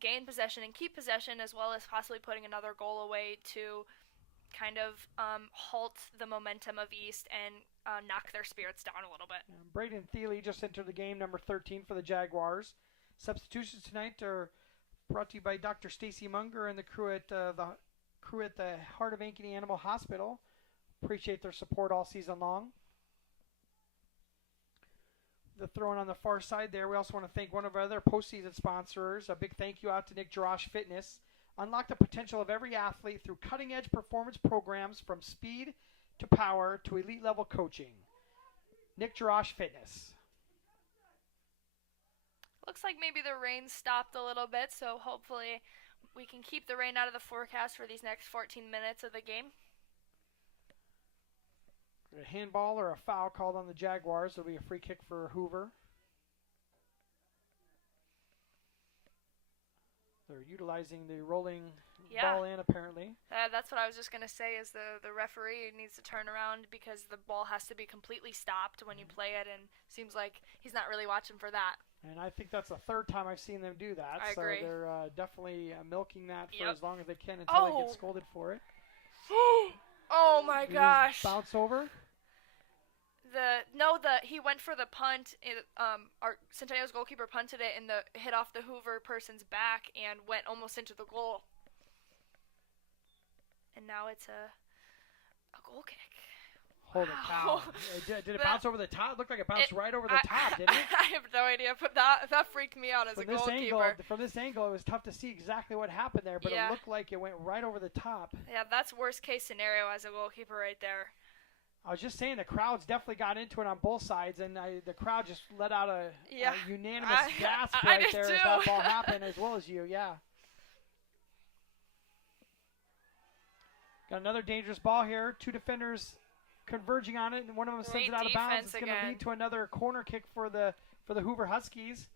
gain possession and keep possession, as well as possibly putting another goal away to kind of halt the momentum of East and knock their spirits down a little bit. Braden Thiele just entered the game, number 13 for the Jaguars. Substitutions tonight are brought to you by Dr. Stacy Munger and the crew at the Heart of Ankeny Animal Hospital. Appreciate their support all season long. The throwing on the far side there. We also want to thank one of our other postseason sponsors. A big thank you out to Nick Jarash Fitness. Unlock the potential of every athlete through cutting-edge performance programs from speed to power to elite level coaching. Nick Jarash Fitness. Looks like maybe the rain stopped a little bit, so hopefully we can keep the rain out of the forecast for these next 14 minutes of the game. A handball or a foul called on the Jaguars. It'll be a free kick for Hoover. They're utilizing the rolling ball in, apparently. That's what I was just going to say, is the referee needs to turn around because the ball has to be completely stopped when you play it, and seems like he's not really watching for that. And I think that's the third time I've seen them do that. I agree. They're definitely milking that for as long as they can until they get scolded for it. Oh my gosh! Bounce over. He went for the punt. Our Centennial's goalkeeper punted it, and hit off the Hoover person's back and went almost into the goal. And now it's a goal kick. Holy cow! Did it bounce over the top? It looked like it bounced right over the top, didn't it? I have no idea, but that freaked me out as a goalkeeper. From this angle, it was tough to see exactly what happened there, but it looked like it went right over the top. Yeah, that's worst case scenario as a goalkeeper right there. I was just saying the crowds definitely got into it on both sides, and the crowd just let out a unanimous gasp right there as that ball happened, as well as you, Got another dangerous ball here. Two defenders converging on it, and one of them sends it out of bounds. It's going to lead to another corner kick for the Hoover Huskies.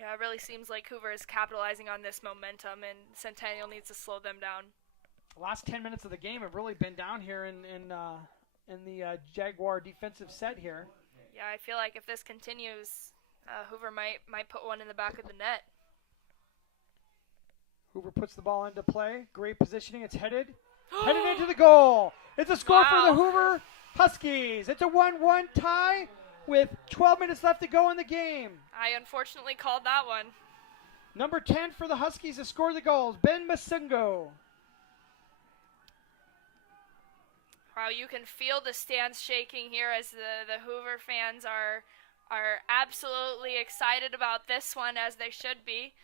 Yeah, it really seems like Hoover is capitalizing on this momentum, and Centennial needs to slow them down. The last 10 minutes of the game have really been down here in the Jaguar defensive set here. Yeah, I feel like if this continues, Hoover might put one in the back of the net. Hoover puts the ball into play. Great positioning. It's headed into the goal. It's a score for the Hoover Huskies. It's a 1-1 tie with 12 minutes left to go in the game. I unfortunately called that one. Number 10 for the Huskies has scored the goals, Ben Masungo. Wow, you can feel the stands shaking here as the Hoover fans are absolutely excited about this one, as they should be.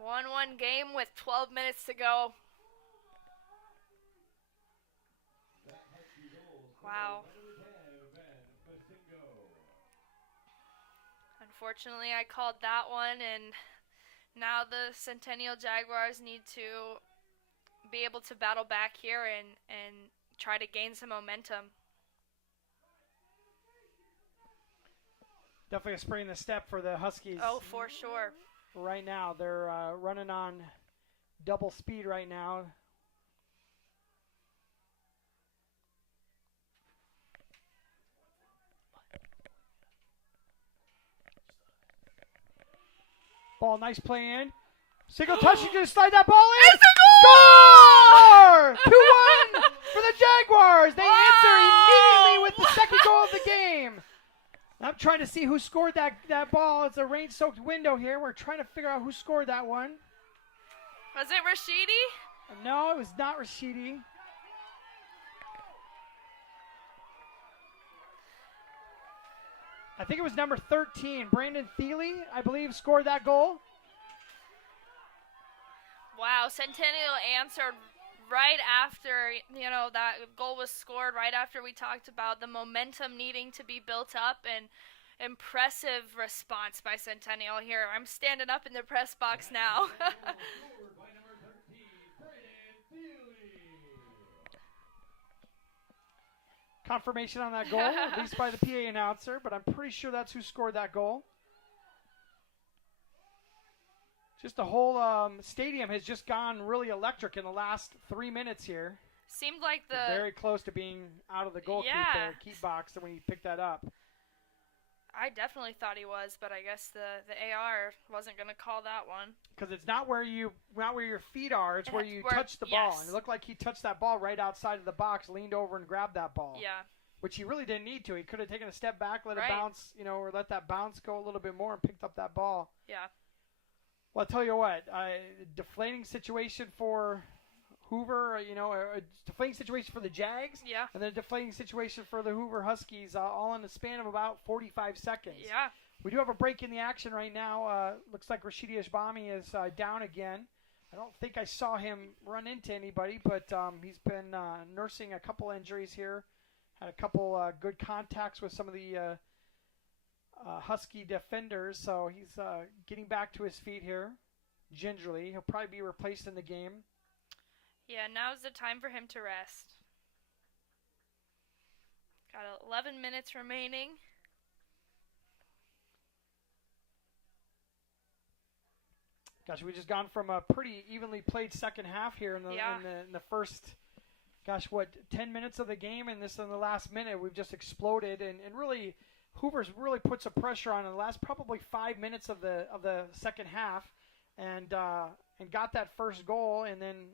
1-1 game with 12 minutes to go. Wow. Unfortunately, I called that one, and now the Centennial Jaguars need to be able to battle back here and try to gain some momentum. Definitely a spring in the step for the Huskies. Oh, for sure. Right now, they're running on double speed right now. Ball, nice play in. Single touch, he's going to slide that ball in. It's a goal! Score! 2-1 for the Jaguars. They answer immediately with the second goal of the game. I'm trying to see who scored that ball. It's a rain-soaked window here. We're trying to figure out who scored that one. Was it Rashidi? No, it was not Rashidi. I think it was number 13, Brandon Thiele, I believe, scored that goal. Wow, Centennial answered right after, that goal was scored, right after we talked about the momentum needing to be built up, and impressive response by Centennial here. I'm standing up in the press box now. confirmation on that goal, at least by the PA announcer, but I'm pretty sure that's who scored that goal. Just the whole stadium has just gone really electric in the last 3 minutes here. Seemed like very close to being out of the goal keep box when he picked that up. I definitely thought he was, but I guess the AR wasn't going to call that one. Because it's not where your feet are, it's where you touch the ball. And it looked like he touched that ball right outside of the box, leaned over and grabbed that ball. Yeah. Which he really didn't need to. He could have taken a step back, let it bounce, or let that bounce go a little bit more and picked up that ball. Yeah. Well, I'll tell you what, deflating situation for Hoover, a deflating situation for the Jags, and then a deflating situation for the Hoover Huskies, all in the span of about 45 seconds. Yeah. We do have a break in the action right now. Looks like Rashidi Ashbami is down again. I don't think I saw him run into anybody, but he's been nursing a couple injuries here. Had a couple good contacts with some of the Husky defenders, so he's getting back to his feet here gingerly. He'll probably be replaced in the game. Yeah, now's the time for him to rest. Got 11 minutes remaining. Gosh, we just gone from a pretty evenly played second half here in the first, 10 minutes of the game, and this in the last minute we've just exploded, and really Hoover's really put some pressure on in the last probably 5 minutes of the second half, and got that first goal, and then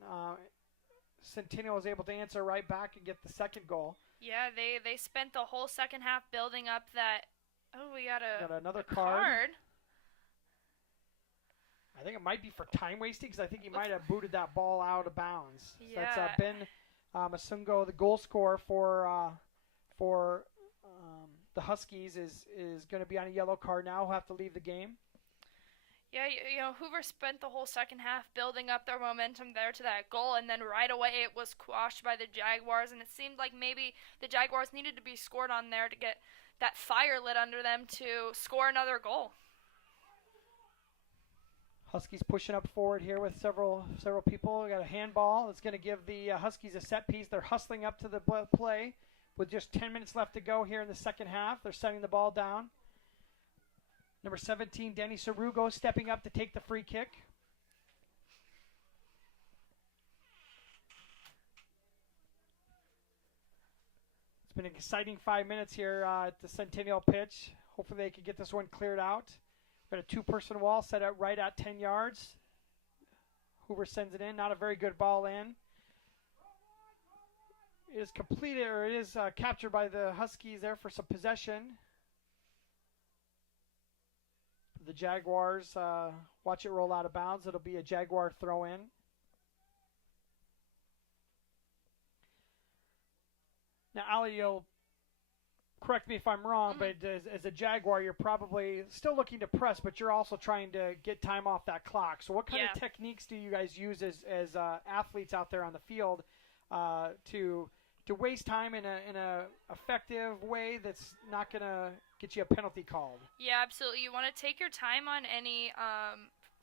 Centennial was able to answer right back and get the second goal. Yeah, they spent the whole second half building up that. Oh, we got another card. I think it might be for time wasting because I think he might have booted that ball out of bounds. Yeah. So that's Ben Masungo, the goal scorer for the Huskies, is going to be on a yellow card now. He'll have to leave the game. Yeah, Hoover spent the whole second half building up their momentum there to that goal, and then right away it was quashed by the Jaguars, and it seemed like maybe the Jaguars needed to be scored on there to get that fire lit under them to score another goal. Huskies pushing up forward here with several people. We got a handball that's going to give the Huskies a set piece. They're hustling up to the play with just 10 minutes left to go here in the second half. They're setting the ball down. Number 17, Denny Sarugo, stepping up to take the free kick. It's been an exciting 5 minutes here at the Centennial pitch. Hopefully they can get this one cleared out. Got a two-person wall set up right at 10 yards. Hoover sends it in. Not a very good ball in. It is completed, or it is captured by the Huskies there for some possession. The Jaguars watch it roll out of bounds. It'll be a Jaguar throw in. Now, Ali, you'll correct me if I'm wrong, but as a Jaguar, you're probably still looking to press, but you're also trying to get time off that clock. So what kind of techniques do you guys use as athletes out there on the field to waste time in a effective way that's not going to get you a penalty called? Yeah, absolutely. You want to take your time on any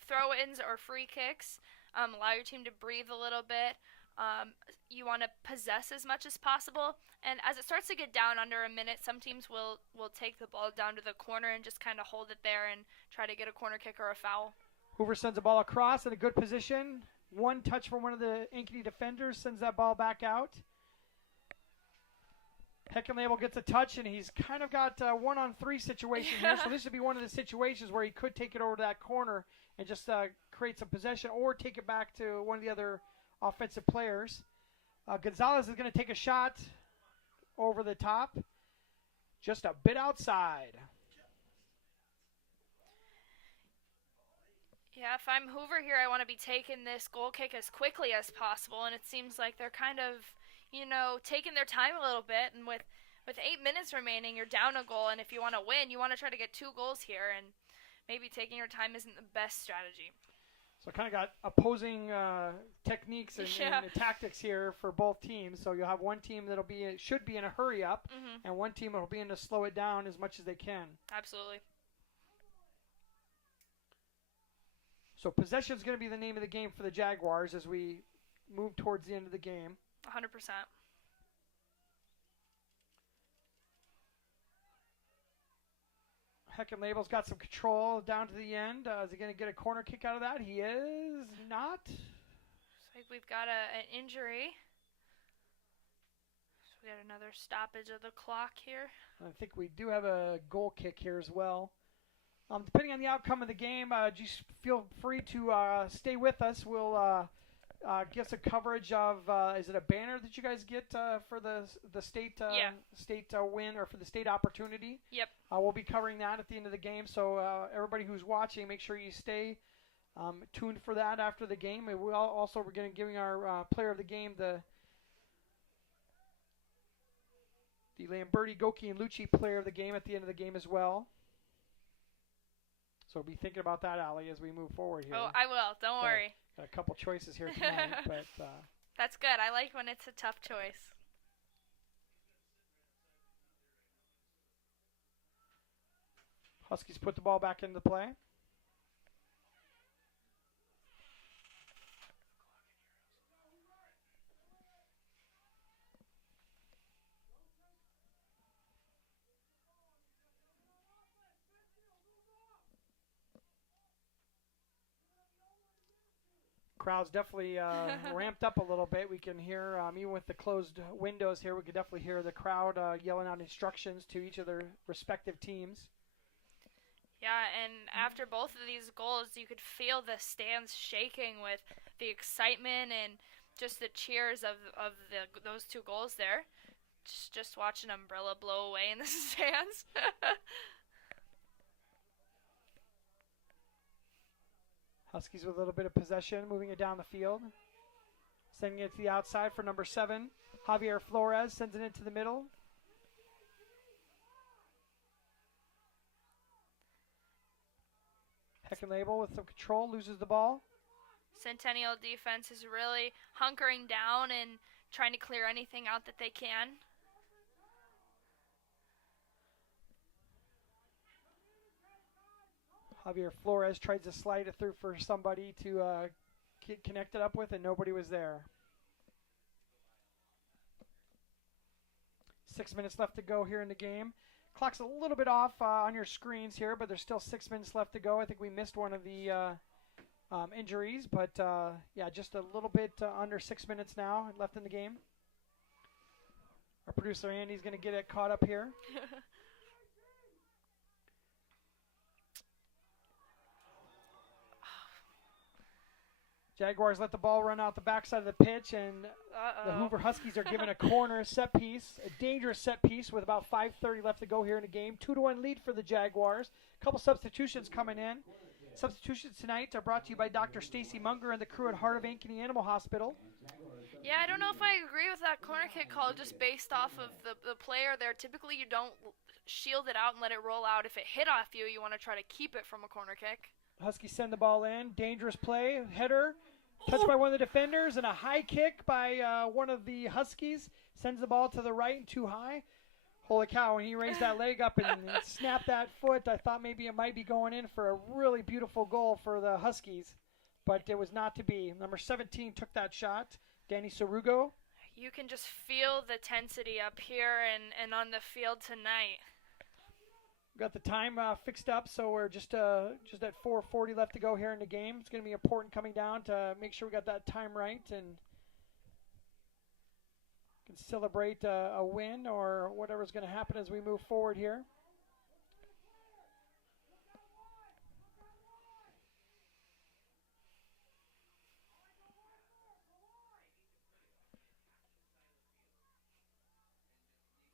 throw-ins or free kicks. Allow your team to breathe a little bit. You want to possess as much as possible. And as it starts to get down under a minute, some teams will take the ball down to the corner and just kind of hold it there and try to get a corner kick or a foul. Hoover sends the ball across in a good position. One touch from one of the Ankeny defenders sends that ball back out. Heckenlabel gets a touch, and he's kind of got a one-on-three situation here. So this would be one of the situations where he could take it over to that corner and just create some possession or take it back to one of the other offensive players. Gonzalez is going to take a shot over the top, just a bit outside. Yeah, if I'm Hoover here, I want to be taking this goal kick as quickly as possible, and it seems like they're kind of, taking their time a little bit, and with 8 minutes remaining, you're down a goal, and if you want to win, you want to try to get 2 goals here, and maybe taking your time isn't the best strategy. So kind of got opposing techniques and tactics here for both teams. So you'll have one team that'll should be in a hurry up, and one team will be in to slow it down as much as they can. Absolutely. So possession is going to be the name of the game for the Jaguars as we move towards the end of the game. 100%. Heckin Label's got some control down to the end. Is he going to get a corner kick out of that? He is not. Looks like we've got an injury. So we got another stoppage of the clock here. I think we do have a goal kick here as well. Depending on the outcome of the game, just feel free to stay with us. We'll get some coverage of, is it a banner that you guys get for the state state win or for the state opportunity? Yep. We'll be covering that at the end of the game. So everybody who's watching, make sure you stay tuned for that after the game. And we're going to giving our player of the game the Lamberti, Goki, and Lucci player of the game at the end of the game as well. So be thinking about that, Allie, as we move forward here. Oh, I will. Don't worry. Got a couple choices here tonight, but that's good. I like when it's a tough choice. Huskies put the ball back into play. Crowd's definitely ramped up a little bit. We can hear, even with the closed windows here, we could definitely hear the crowd yelling out instructions to each of their respective teams. Yeah, and after both of these goals, you could feel the stands shaking with the excitement and just the cheers of those two goals there. Just watch an umbrella blow away in the stands. Huskies with a little bit of possession, moving it down the field. Sending it to the outside for number 7. Javier Flores sends it into the middle. Heckin Label with some control, loses the ball. Centennial defense is really hunkering down and trying to clear anything out that they can. Javier Flores tries to slide it through for somebody to get connected up with, and nobody was there. 6 minutes left to go here in the game. Clock's a little bit off on your screens here, but there's still 6 minutes left to go. I think we missed one of the injuries, but yeah, just a little bit under 6 minutes now left in the game. Our producer Andy's going to get it caught up here. Jaguars let the ball run out the backside of the pitch, and the Hoover Huskies are given a corner set piece, a dangerous set piece with about 5:30 left to go here in the game. 2-1 lead for the Jaguars. A couple substitutions coming in. Substitutions tonight are brought to you by Dr. Stacy Munger and the crew at Heart of Ankeny Animal Hospital. Yeah, I don't know if I agree with that corner kick call just based off of the player there. Typically, you don't shield it out and let it roll out. If it hit off you, you want to try to keep it from a corner kick. Huskies send the ball in. Dangerous play. Header. Touched by one of the defenders, and a high kick by one of the Huskies. Sends the ball to the right and too high. Holy cow, when he raised that leg up and snapped that foot, I thought maybe it might be going in for a really beautiful goal for the Huskies. But it was not to be. Number 17 took that shot. Danny Sarugo. You can just feel the tensity up here and on the field tonight. Got the time fixed up, so we're just at 4:40 left to go here in the game. It's going to be important coming down to make sure we got that time right and can celebrate a win or whatever's going to happen as we move forward here.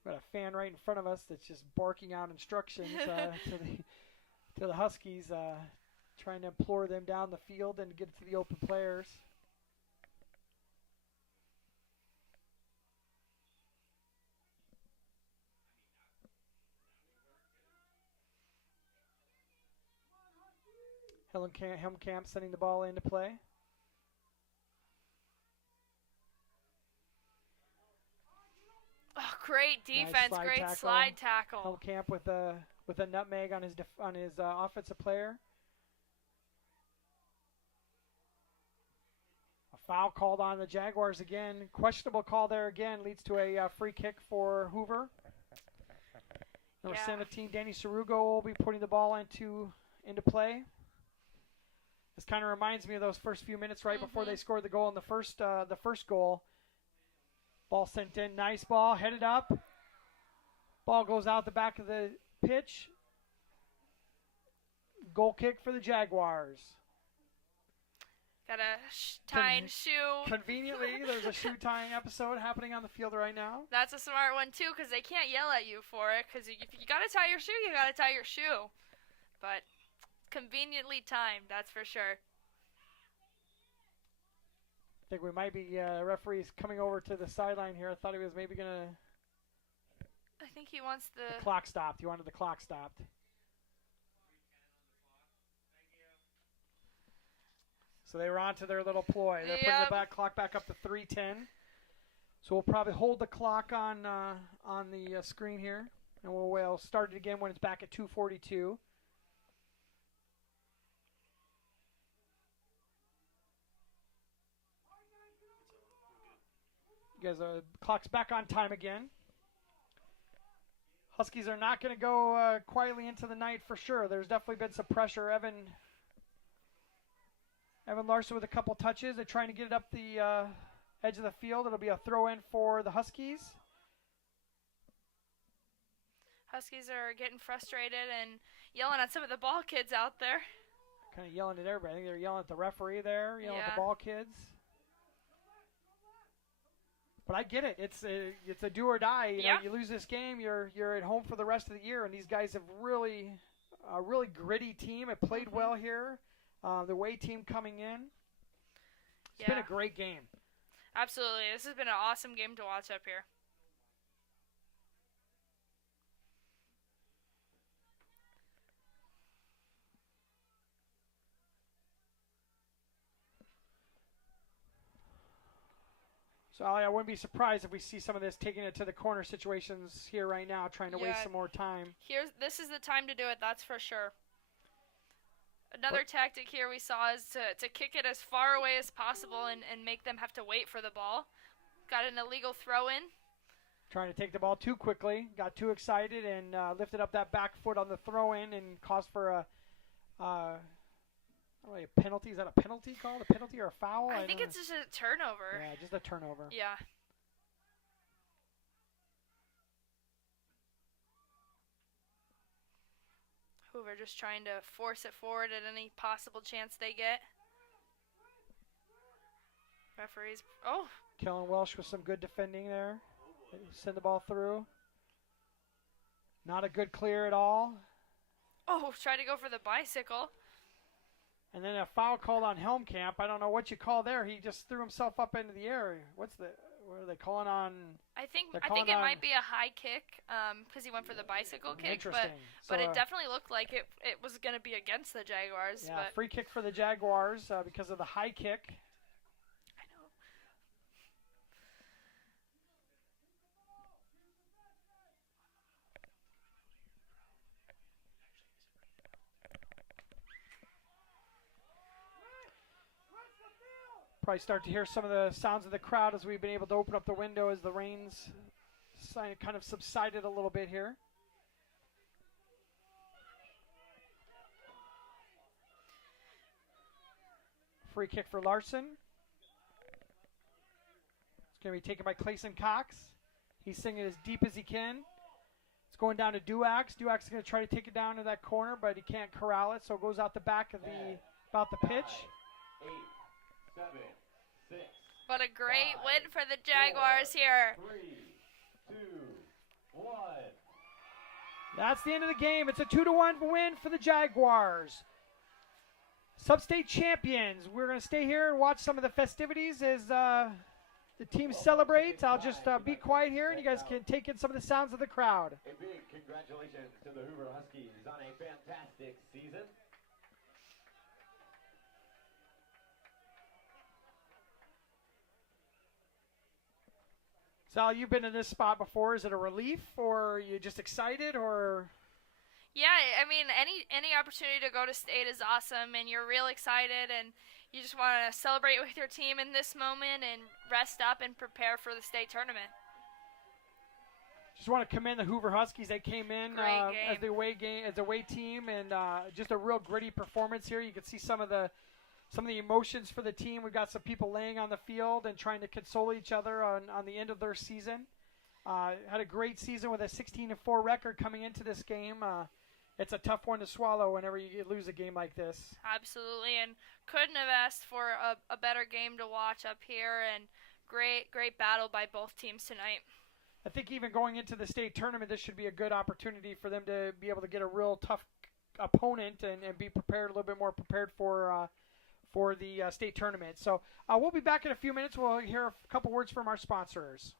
Got a fan right in front of us that's just barking out instructions to the Huskies, trying to implore them down the field and get to the open players. Helmkamp sending the ball into play. Oh, great defense, Nice great slide tackle. Helmkamp with a nutmeg on his offensive player. A foul called on the Jaguars again. Questionable call there again leads to a free kick for Hoover. Number 17, Danny Sarugo will be putting the ball into play. This kind of reminds me of those first few minutes right before they scored the goal in the first goal. Ball sent in, nice ball, headed up. Ball goes out the back of the pitch. Goal kick for the Jaguars. Got a tying shoe. Conveniently, there's a shoe tying episode happening on the field right now. That's a smart one, too, because they can't yell at you for it. Because if you got to tie your shoe, you got to tie your shoe. But conveniently timed, that's for sure. I think we might be referees coming over to the sideline here. I thought he was maybe going to... I think he wants the clock stopped. He wanted the clock stopped. So they were on to their little ploy. They're putting the clock back up to 3:10. So we'll probably hold the clock on the screen here, and we'll start it again when it's back at 2:42. You guys, clock's back on time again. Huskies are not going to go quietly into the night for sure. There's definitely been some pressure. Evan Larson with a couple touches. They're trying to get it up the edge of the field. It'll be a throw-in for the Huskies. Huskies are getting frustrated and yelling at some of the ball kids out there. Kind of yelling at everybody. I think they're yelling at the referee there, yelling at the ball kids. But I get it. It's a do or die. You know, you lose this game, you're at home for the rest of the year. And these guys have a really gritty team. It played well here. The away team coming in. It's been a great game. Absolutely. This has been an awesome game to watch up here. So I wouldn't be surprised if we see some of this taking it to the corner situations here right now, trying to waste some more time. This is the time to do it, that's for sure. Another tactic here we saw is to kick it as far away as possible and make them have to wait for the ball. Got an illegal throw-in. Trying to take the ball too quickly. Got too excited and lifted up that back foot on the throw-in and caused for a penalty. Is that a penalty called? A penalty or a foul? I think it's just a turnover. Yeah, just a turnover. Yeah. Hoover just trying to force it forward at any possible chance they get. Referees. Oh. Kellen Welsh with some good defending there. Send the ball through. Not a good clear at all. Oh, tried to go for the bicycle. And then a foul called on Helmkamp. I don't know what you call there. He just threw himself up into the air. What are they calling on? I think it might be a high kick because he went for the bicycle kick. Interesting. But it definitely looked like it was going to be against the Jaguars. Yeah, free kick for the Jaguars because of the high kick. I know. Probably start to hear some of the sounds of the crowd as we've been able to open up the window as the rain's kind of subsided a little bit here. Free kick for Larson. It's going to be taken by Clayson Cox. He's singing as deep as he can. It's going down to Duax. Duax is going to try to take it down to that corner, but he can't corral it, so it goes out the back of about the pitch. 8, 7, 6. What a great win for the Jaguars here. 3, 2, 1. That's the end of the game. It's a 2-1 win for the Jaguars. Sub-state champions. We're going to stay here and watch some of the festivities as the team celebrates. I'll just be quiet here, and you guys can take in some of the sounds of the crowd. A big congratulations to the Hoover Huskies on a fantastic season. Sal, you've been in this spot before. Is it a relief, or are you just excited, or? Yeah, I mean, any opportunity to go to state is awesome, and you're real excited, and you just want to celebrate with your team in this moment and rest up and prepare for the state tournament. Just want to commend the Hoover Huskies. They came in as the away team, and just a real gritty performance here. You can see some of the emotions for the team. We've got some people laying on the field and trying to console each other on the end of their season. Had a great season with a 16-4 record coming into this game. It's a tough one to swallow whenever you lose a game like this. Absolutely, and couldn't have asked for a better game to watch up here, and great battle by both teams tonight. I think even going into the state tournament, this should be a good opportunity for them to be able to get a real tough opponent and be prepared, a little bit more prepared for the state tournament. So we'll be back in a few minutes. We'll hear a couple words from our sponsors.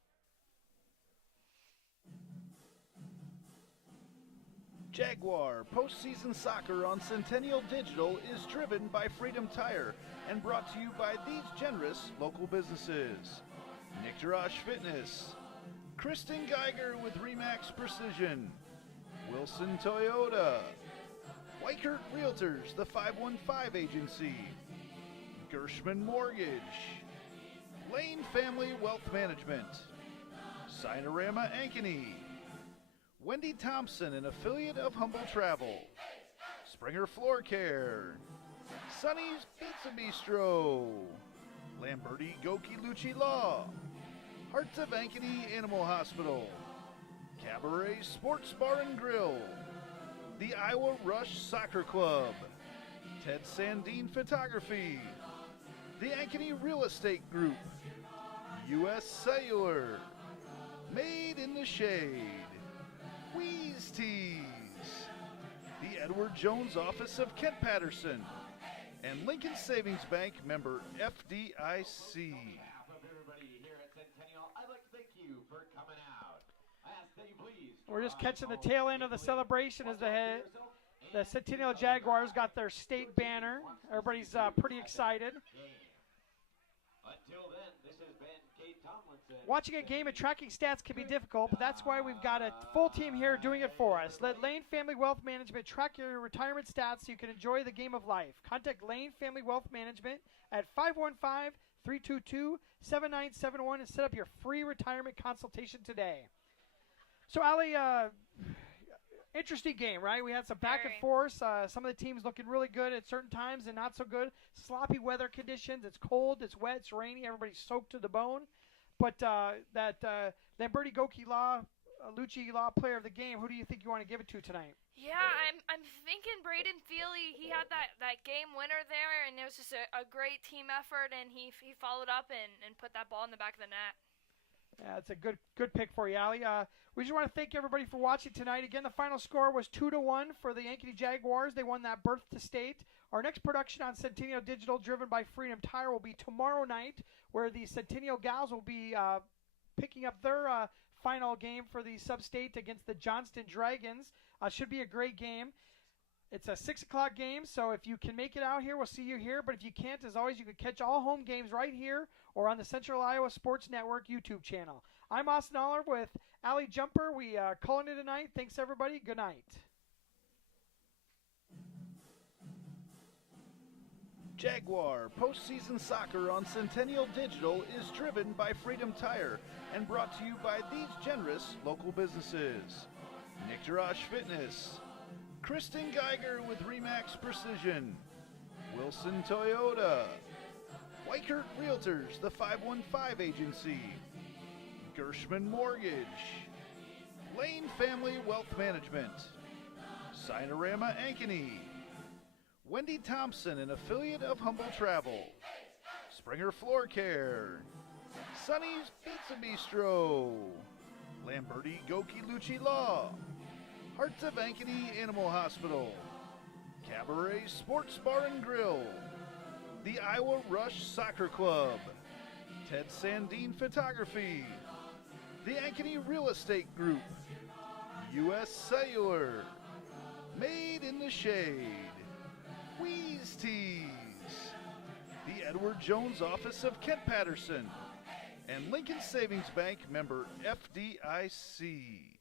Jaguar postseason soccer on Centennial Digital is driven by Freedom Tire and brought to you by these generous local businesses: Nick Jarash Fitness, Kristen Geiger with Remax Precision, Wilson Toyota, Weichert Realtors, the 515 Agency, Gershman Mortgage, Lane Family Wealth Management, Sinorama Ankeny, Wendy Thompson, an affiliate of Humble Travel, Springer Floor Care, Sonny's Pizza Bistro, Lamberti Goki Lucci Law, Hearts of Ankeny Animal Hospital, Cabaret Sports Bar and Grill, the Iowa Rush Soccer Club, Ted Sandine Photography, the Ankeny Real Estate Group, U.S. Cellular, Made in the Shade, Wheeze Tees, the Edward Jones Office of Kent Patterson, and Lincoln Savings Bank, member FDIC. We're just catching the tail end of the celebration as the Centennial Jaguars got their state banner. Everybody's pretty excited. Until then, this has been Kate Tomlinson. Watching a game and tracking stats can be difficult, but that's why we've got a full team here doing it for us. Let Lane Family Wealth Management track your retirement stats so you can enjoy the game of life. Contact Lane Family Wealth Management at 515-322-7971 and set up your free retirement consultation today. So, Allie, interesting game, right? We had some back and forth. Some of the teams looking really good at certain times and not so good. Sloppy weather conditions. It's cold. It's wet. It's rainy. Everybody's soaked to the bone. But that Lamberti Goki Lucci Law player of the game, who do you think you want to give it to tonight? Yeah, I'm thinking Braden Feely. He had that game winner there, and it was just a great team effort, and he followed up and put that ball in the back of the net. Yeah, it's a good pick for you, Allie. We just want to thank everybody for watching tonight. Again, the final score was 2-1 for the Ankeny Jaguars. They won that berth to state. Our next production on Centennial Digital, driven by Freedom Tire, will be tomorrow night, where the Centennial Gals will be picking up their final game for the sub-state against the Johnston Dragons. Should be a great game. It's a 6 o'clock game, so if you can make it out here, we'll see you here. But if you can't, as always, you can catch all home games right here or on the Central Iowa Sports Network YouTube channel. I'm Austin Aller with Allie Jumper. We are calling it a night. Thanks, everybody. Good night. Jaguar postseason soccer on Centennial Digital is driven by Freedom Tire and brought to you by these generous local businesses: Nick Jarash Fitness, Kristen Geiger with Remax Precision, Wilson Toyota, Weichert Realtors, the 515 Agency, Gershman Mortgage, Lane Family Wealth Management, Sinorama Ankeny, Wendy Thompson, an affiliate of Humble Travel, Springer Floor Care, Sonny's Pizza Bistro, Lamberti Goki Lucci Law, Hearts of Ankeny Animal Hospital, Cabaret Sports Bar and Grill, the Iowa Rush Soccer Club, Ted Sandine Photography, the Ankeny Real Estate Group, U.S. Cellular, Made in the Shade, Wheeze Tees, the Edward Jones Office of Kent Patterson, and Lincoln Savings Bank, member FDIC.